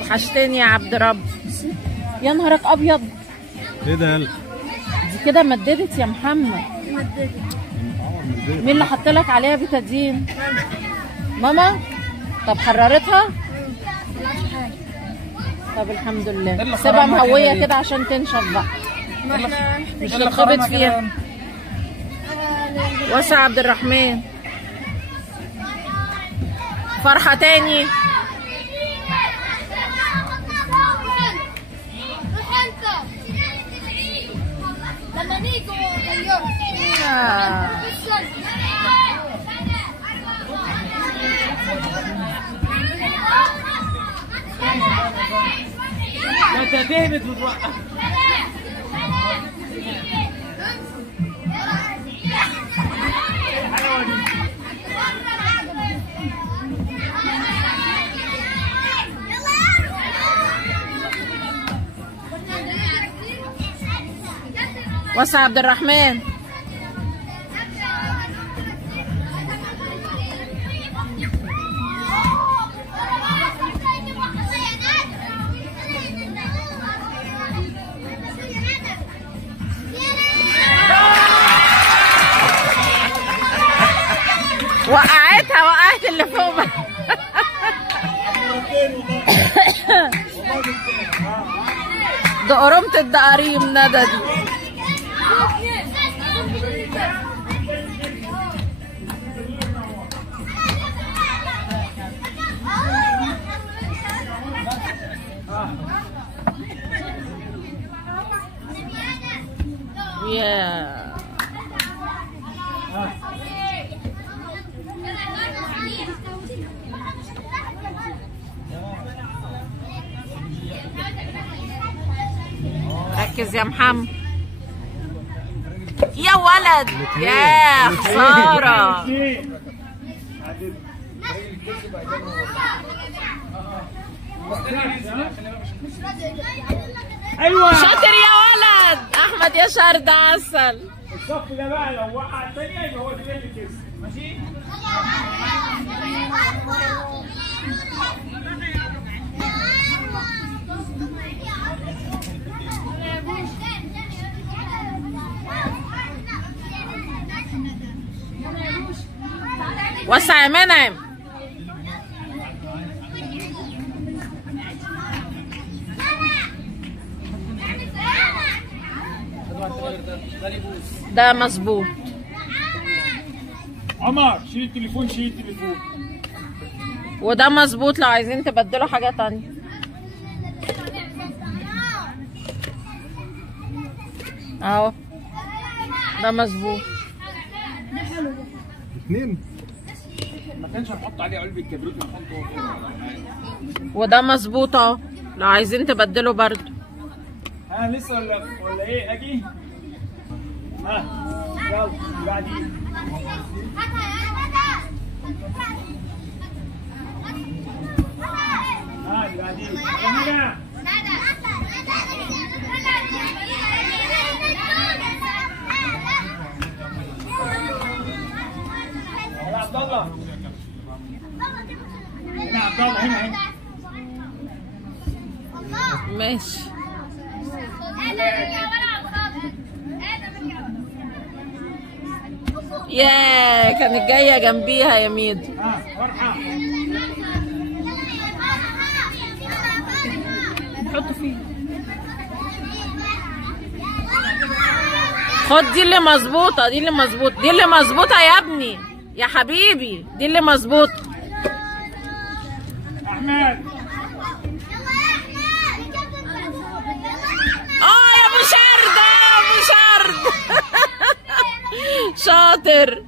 وحشتني يا عبد رب. يا نهارك ابيض. ايه ده يلا؟ دي كده مددت يا محمد. مين اللي حط لك عليها بتادين؟ ماما؟ طب حررتها؟ طب الحمد لله. سيبها مهويه كده عشان تنشف بقى. مش تتخبط فيها. واسع عبد الرحمن. فرحه تاني. لما نيجوا غيروا انت تهبط وتوقف. واسع عبد الرحمن. وقعت اللي فوق. ده قرمة الدقاريم ندى دي. ركز يا محمد. يا ولد يا خسارة. ايوه شاطر يا ولد احمد يا شرد عسل. الصف ده بقى لو وقع الثانيه يبقى هو اللي كسب. ماشي. وسع يا منعم. ده مظبوط. عمر شيل التليفون شيل التليفون. وده مظبوط لو عايزين تبدلوا حاجة تانية. اهو ده مظبوط. اتنين. ما كانش هنحط عليه علبة كبريت نحطه فوق. وده مظبوط اهو لو عايزين تبدلوا برضو. ها لسه ولا ايه اجي؟ ها يلا بعدين. ها اللي بعدين. هنا. يا عبد الله. هنا عبد الله هنا. ماشي. ياه كانت جايه جنبيها يا ميدو. فرحه. نحطه فيه. خد دي اللي مظبوطه دي اللي مظبوطه دي اللي مظبوطه يا ابني يا حبيبي دي اللي مظبوطه. احمد. يا ابو شرد يا ابو شرد. شاطر.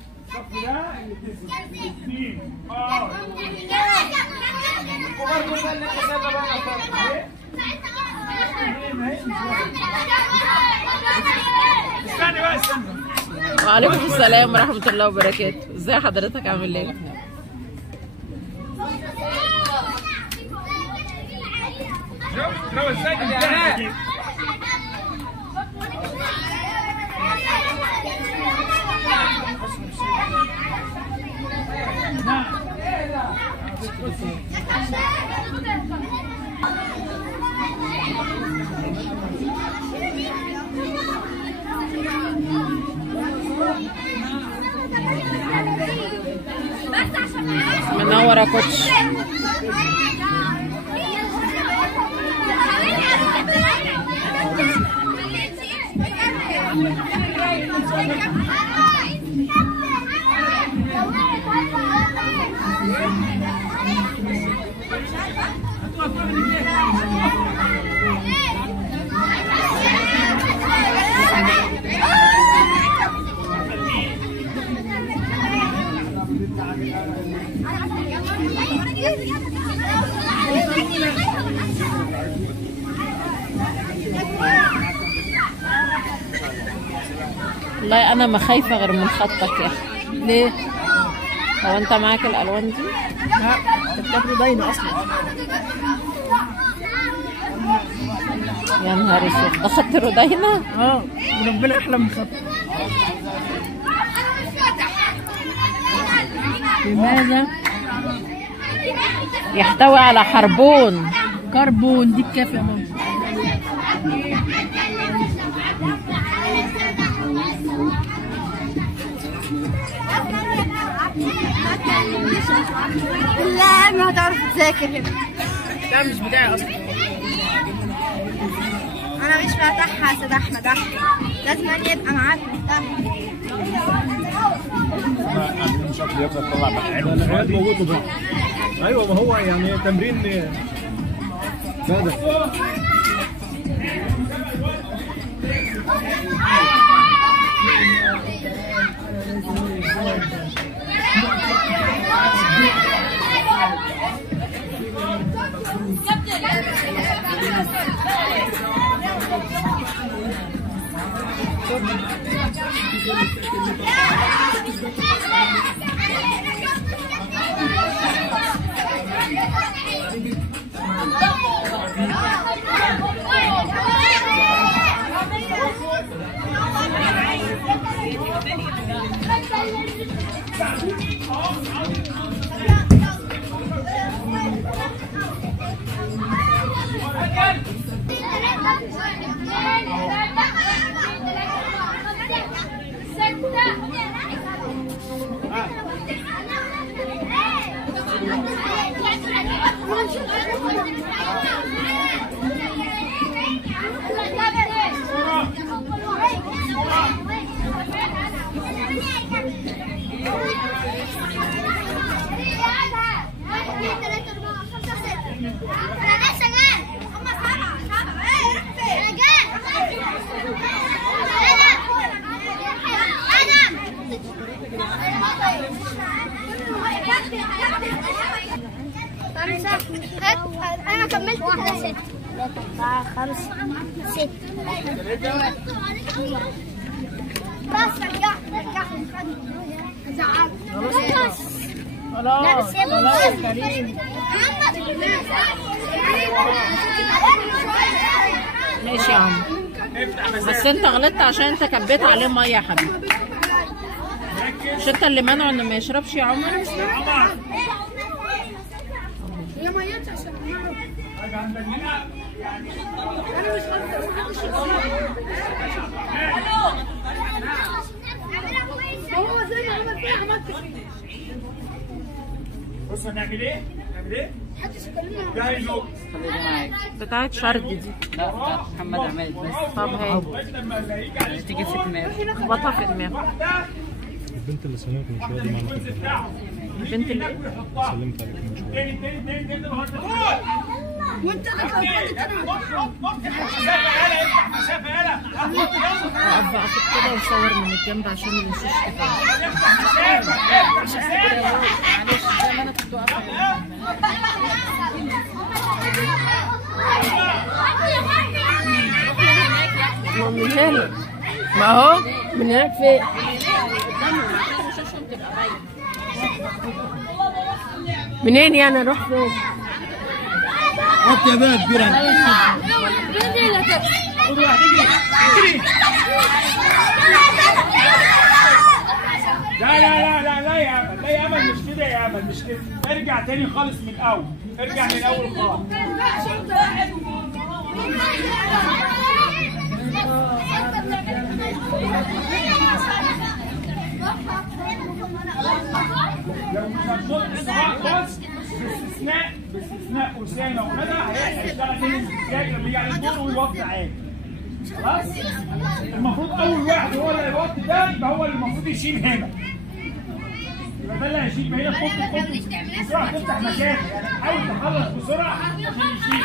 استنى بقى استنى. وعليكم السلام ورحمة الله وبركاته. ازي حضرتك عامل ايه؟ تروى ازاي انتهى. منور يا كوتش. والله انا ما خايفه غير من خطك يا اخي. ليه؟ هو انت معاك الالوان دي؟ لا الكتاب باينه اصلا. يا نهار اسود، ده خط رودينا؟ اه وربنا احلى من خط. لماذا يحتوي على حربون. كربون؟ دي الكاف يا ماما. لا ما هتعرف تذاكر هنا. ده مش بتاعي اصلا. انا مش فاتحها يا استاذ احمد. لازم يبقى معاك مفتاح. العيال موجود بقى. ايوه ما هو يعني تمرين بدأ. انا كملت 3 6 4 5 6 بس رجعت زعلت لا بس يا ماشي يا عم، بس انت غلطت عشان انت كبيت عليه ميه يا حبيبي. مش انت اللي منعه انه ما يشربش يا عمر؟ هي ميتش عشان انا مش هو زي ما عمل فيها عملت فيه. بص هنعمل ايه؟ هنعمل ايه؟ محدش يكلمنا. ده هيزوج بتاعت شرد دي. لا بتاعت محمد عماد بس. طب هي اللي تيجي في دماغي. خبطها في دماغك. البنت اللي سلمت من شويه دي معانا في الجامعة. البنت اللي سلمت عليك من شويه. وانت اقف بقى كده وصور من الجنب عشان ما ننساش معلش زي ما انا كنت واقفه. من هنا. ما هو من هناك فين؟ منين يعني اروح فين؟ وقت يا بقى كبير انت. خد واحد اجري اجري. لا لا لا لا لا يا امل، لا يا امل مش كده يا امل، مش كده. ارجع تاني خالص من الاول، ارجع من الاول خالص. لو مش هتنط بص، باستثناء اسامه وندى هيشتغل تاني ازاي لما يجي على الدور ويوطي عادي. خلاص؟ المفروض اول واحد هو اللي هيوطي ده، يبقى هو اللي المفروض يشيل هنا. يبقى ده اللي هيشيل، هي خد بسرعه تفتح مكان، يعني حاول تخلص بسرعه عشان يشيل.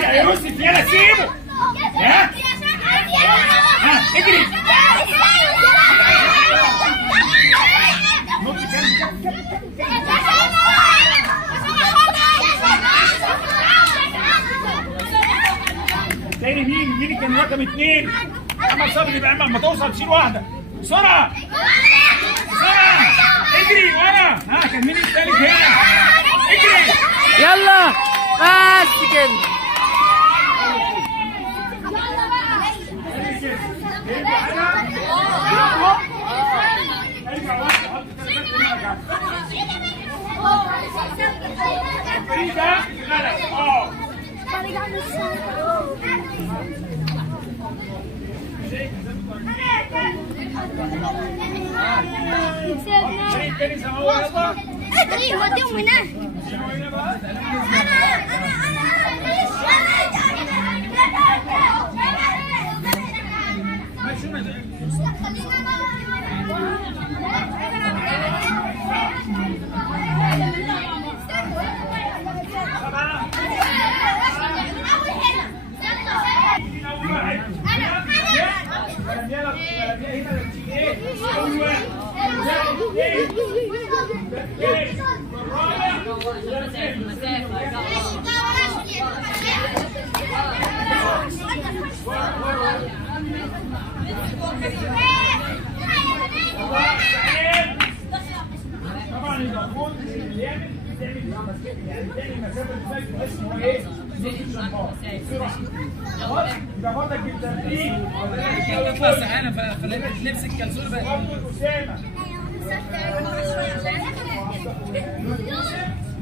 يا يوسف يلا سيبه. ها اجري. تاني مين كان رقم 2؟ محمد صبري. يبقى اما توصل تشيل واحده بسرعه بسرعه. اجري ورا. ها كان مين الثالث هنا؟ اجري يلا بس كده. ارجع واحده حط ثلاث الفريق ده غلط. الفريق الثاني سماوي يلا. اجري وديهم هناك. طبعا المفروض اللي يعمل تعمل مسافه ازاي بحيث ان هو ايه؟ يزيد الشمبار بسرعه. يبقى برضك بالترتيب. تطلع سعانه فلبس الكلسون بقى. برضه اسامه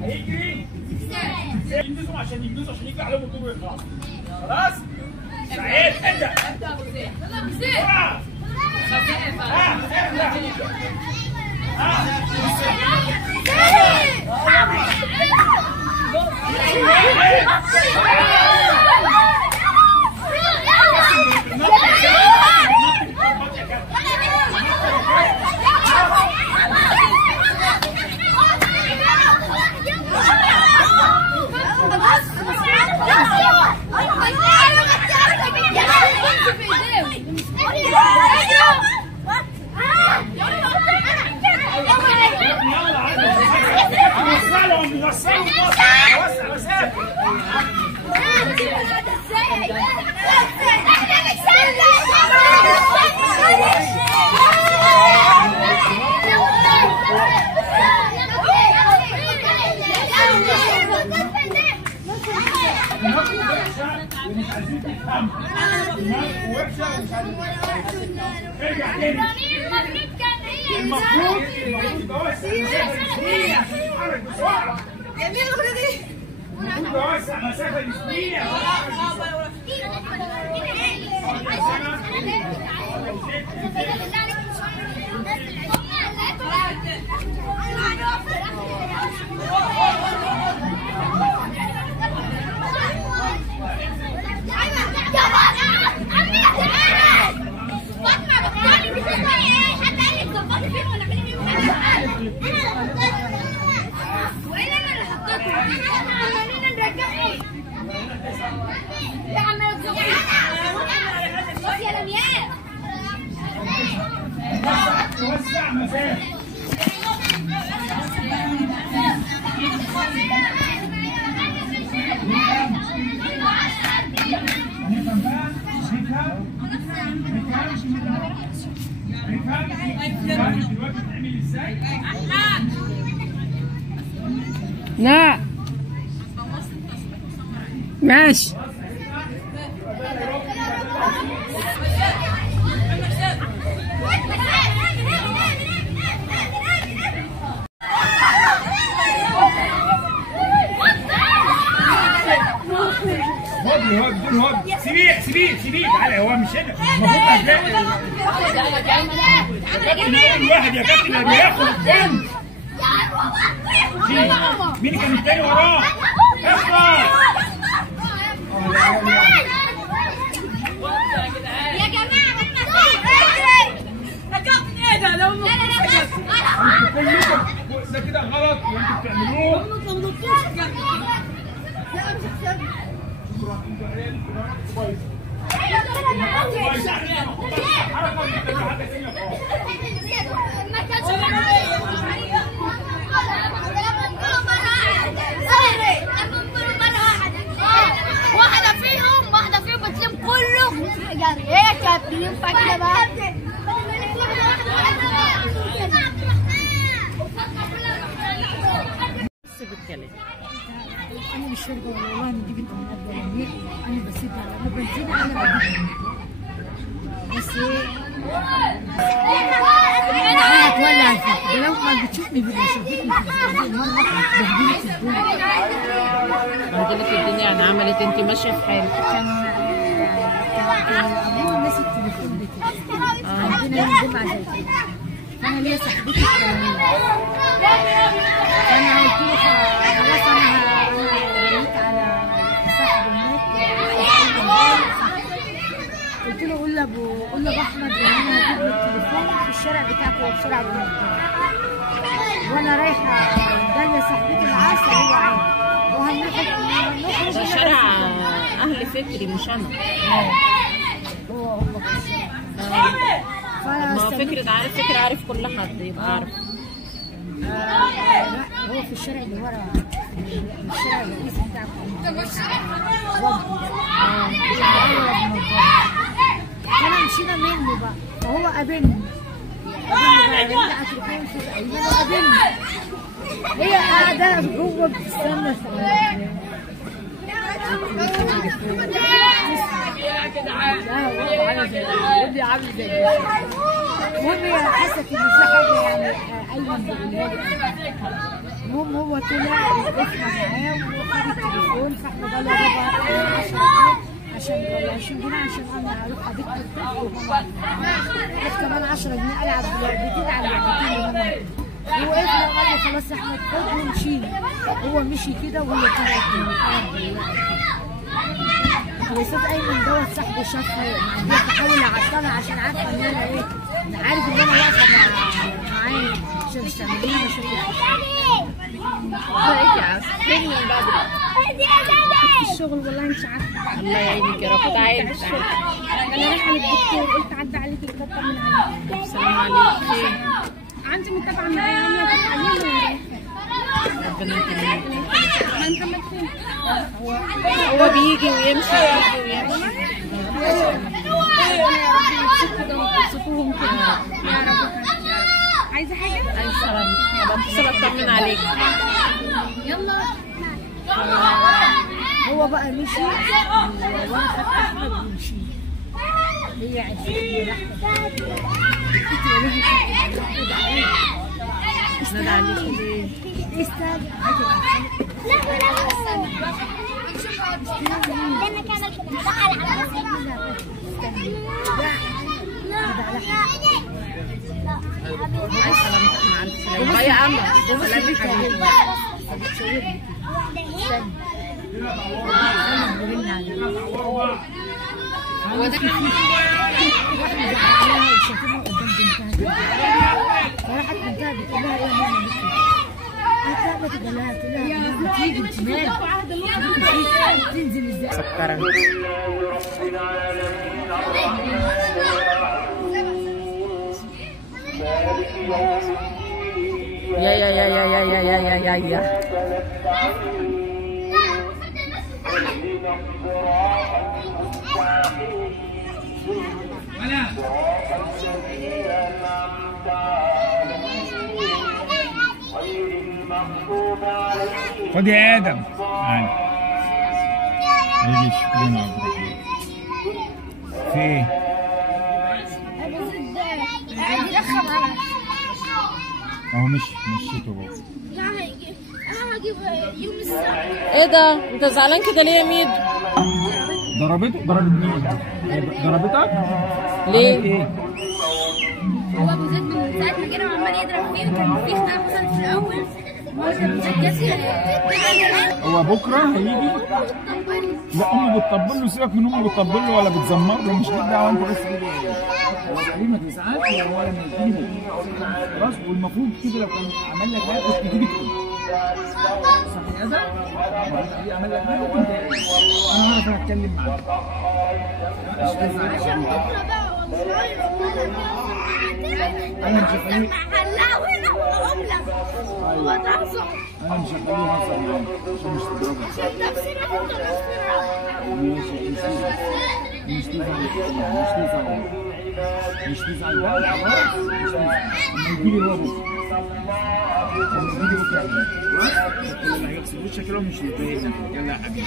هيجري ينجزوا عشان يجي عليهم الدور ويخلص. خلاص؟ سعيد ابدا. بسرعه. المفروض توسع مسافة نسبية. توسع مسافه. هنفهم بقى؟ نفهم دلوقتي بتعمل ازاي؟ لا ماشي. سيبيه تعالى هو مش هنا المفروض كابتن اول واحد يا كابتن اللي بياخد البنت. مين كان التاني وراه؟ اخلص يا جماعه يا كابتن ايه ده؟ لو كلكم ده كده غلط وانتوا بتعملوه. واحدة فيهم بتلم كله يعني ايه كابتن ينفع كده بقى؟ بس بالكلام انا مش فارقه والله انا جبت من قبل ولا منين، انا بسيبها انا بنزلها انا بجيبها بس انا هتولع فيك ده لو ما بتشوفني بالله شافتني في الزقازيق مره بهدلت الدنيا. بهدلت الدنيا يعني عملت انت ماشيه في حالك. كان ابوه ماسك تليفون بتاعي عندنا الجمعه زي كده فانا ليا صاحبتي الفلانيه فانا قلت له خلاص انا هريك على صاحب هناك قلت له قول لابو احمد ان انا هجيب له التليفون في الشارع بتاعك هو بسرعه بالنسبه وانا رايحه جايه صاحبتي العسل هو عارف وهنخرج ده شارع اهل فكري مش انا. هو في الشارع ما هو فكرة عارف كل حد يبقى عارف. لا هو في الشارع اللي ورا الشارع الرئيسي بتاعكم انا مشينا منه بقى فهو قابلني قابلني هي قاعده جوه بتستنى ودي عامل زي المهم هي حست ان في حاجه يعني ايمن بيقولها لي. المهم هو طلع احنا معاه وخد التليفون فاحنا قال له بابا 10 جنيه عشان ولا 20 جنيه عشان انا اروح ابيت الطفل وهو خد كمان 10 جنيه العب لعبتين على لعبتين وهو وقفنا قال له خلاص احنا خد ومشينا. هو مشي كده وهي طلعت من الارض. وستات ايمن دوت صاحبي شافها معديه تحاول اعطلها عشان عارفه ان انا ايه عارف ان انا واقفه معاه عشان مش تعملي لي مشاكل. ازيك يا عسل؟ فين من بدري؟ في الشغل والله مش عارفه. الله يعينك يا رب. تعالي انا رايحه للدكتور قلت عدى عليك اطمن عليك. السلام عليكم. فين؟ عندي متابعه معايا عامله تعليم ربنا يكرمك. ما محمد فين؟ هو بيجي ويمشي يا رب يبسطوهم كده يا رب. عايزه حاجه؟ عايز سلامتك. بتصل اطمن عليك. يلا. هو بقى مشي وانا خدت احمد ومشي. هي عرفتني قلت له نادى عليكي ليه؟ استنى لأن كان دخل على عايز سلامتك مع الف سلامة. باي يا أمل. سلامتك حبيبي. هو ده واحنا زعلانين وشايفينه قدام بنتها فراحت بنتها بتقول لها ايه يا ماما بنتي؟ قالت لها تقول لها تيجي انت مالك؟ تنزل ازاي؟ سكرا. يا يا يا يا يا يا يا يا يا خد يا ادم يعني هيجي يشوفونا عبد الرحمن في ايه؟ قاعد يرخم على اهو مشيته بابا. لا هيجي انا هجيب يوم السبت. ايه ده؟ انت زعلان كده ليه يا ميدو؟ ضربت مين؟ ضربتك؟ ليه؟ ايه؟ هو ابو زيد من ساعه ما جينا وعمال يضرب فيه وكان في خناقه حصلت في الاول. هو بكره هيجي؟ لا امه بتطبل له، سيبك من امه بتطبل له ولا بتزمر له، مش ليك دعوه انت بس كده. هو تقريبا ما تزعلش ولا لما تيجي خلاص. والمفروض كده لو كان عمل لك حاجه كنت تيجي تقول صح يا ادم؟ عمل لك حاجه كنت انا عارف انا اتكلم معاك. مش تزعل عشان بكره بقى انا مش هخليه هنلاقي عمله هو تعصب. انا مش هخليه يهزر معاك عشان مش تضربه. عشان نفسنا انت ماشي مش تزعل مش تزعل بقى خلاص. مش تزعل اما يجيلي هو بكره. اما يجيلي بكره اللي هيغسل وشك كده مش هيتضايق. يلا يا حبيبي.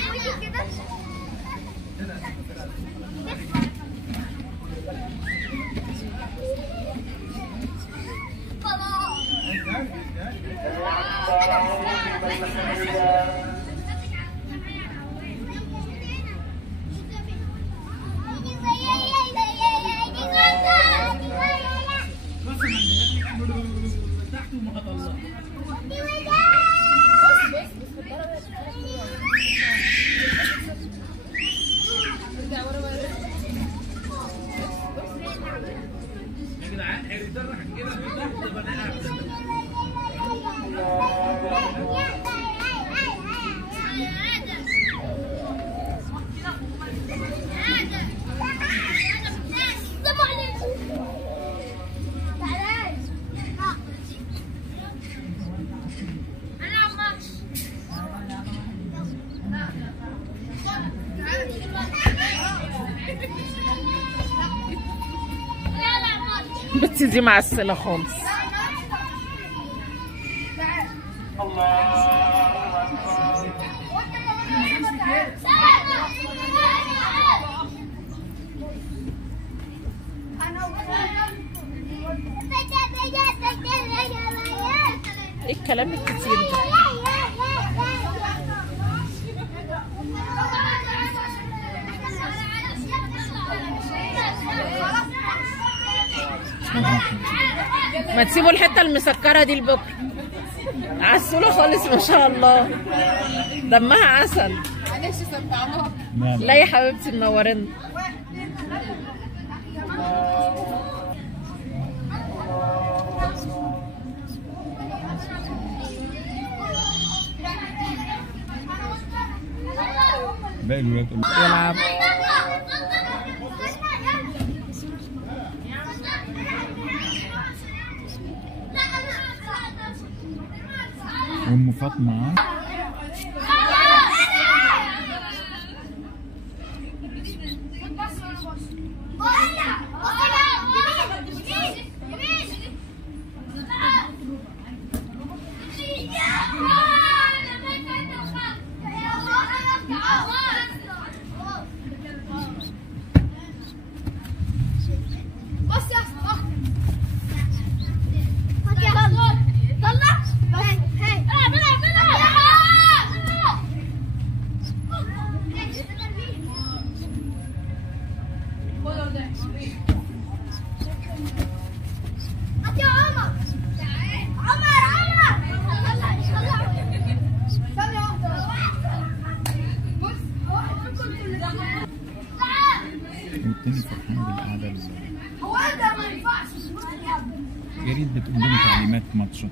بس دي معسلة خالص. ايه الكلام الكتير ده؟ ما تسيبوا الحته المسكره دي لبكره. عسوله خالص ما شاء الله، دمها عسل. لا يا حبيبتي منورين. باقي الولاد يلعب. ام فاطمه والتاني فرحان بالقعده. يا ريت بتقول لهم تعليمات ماتشات.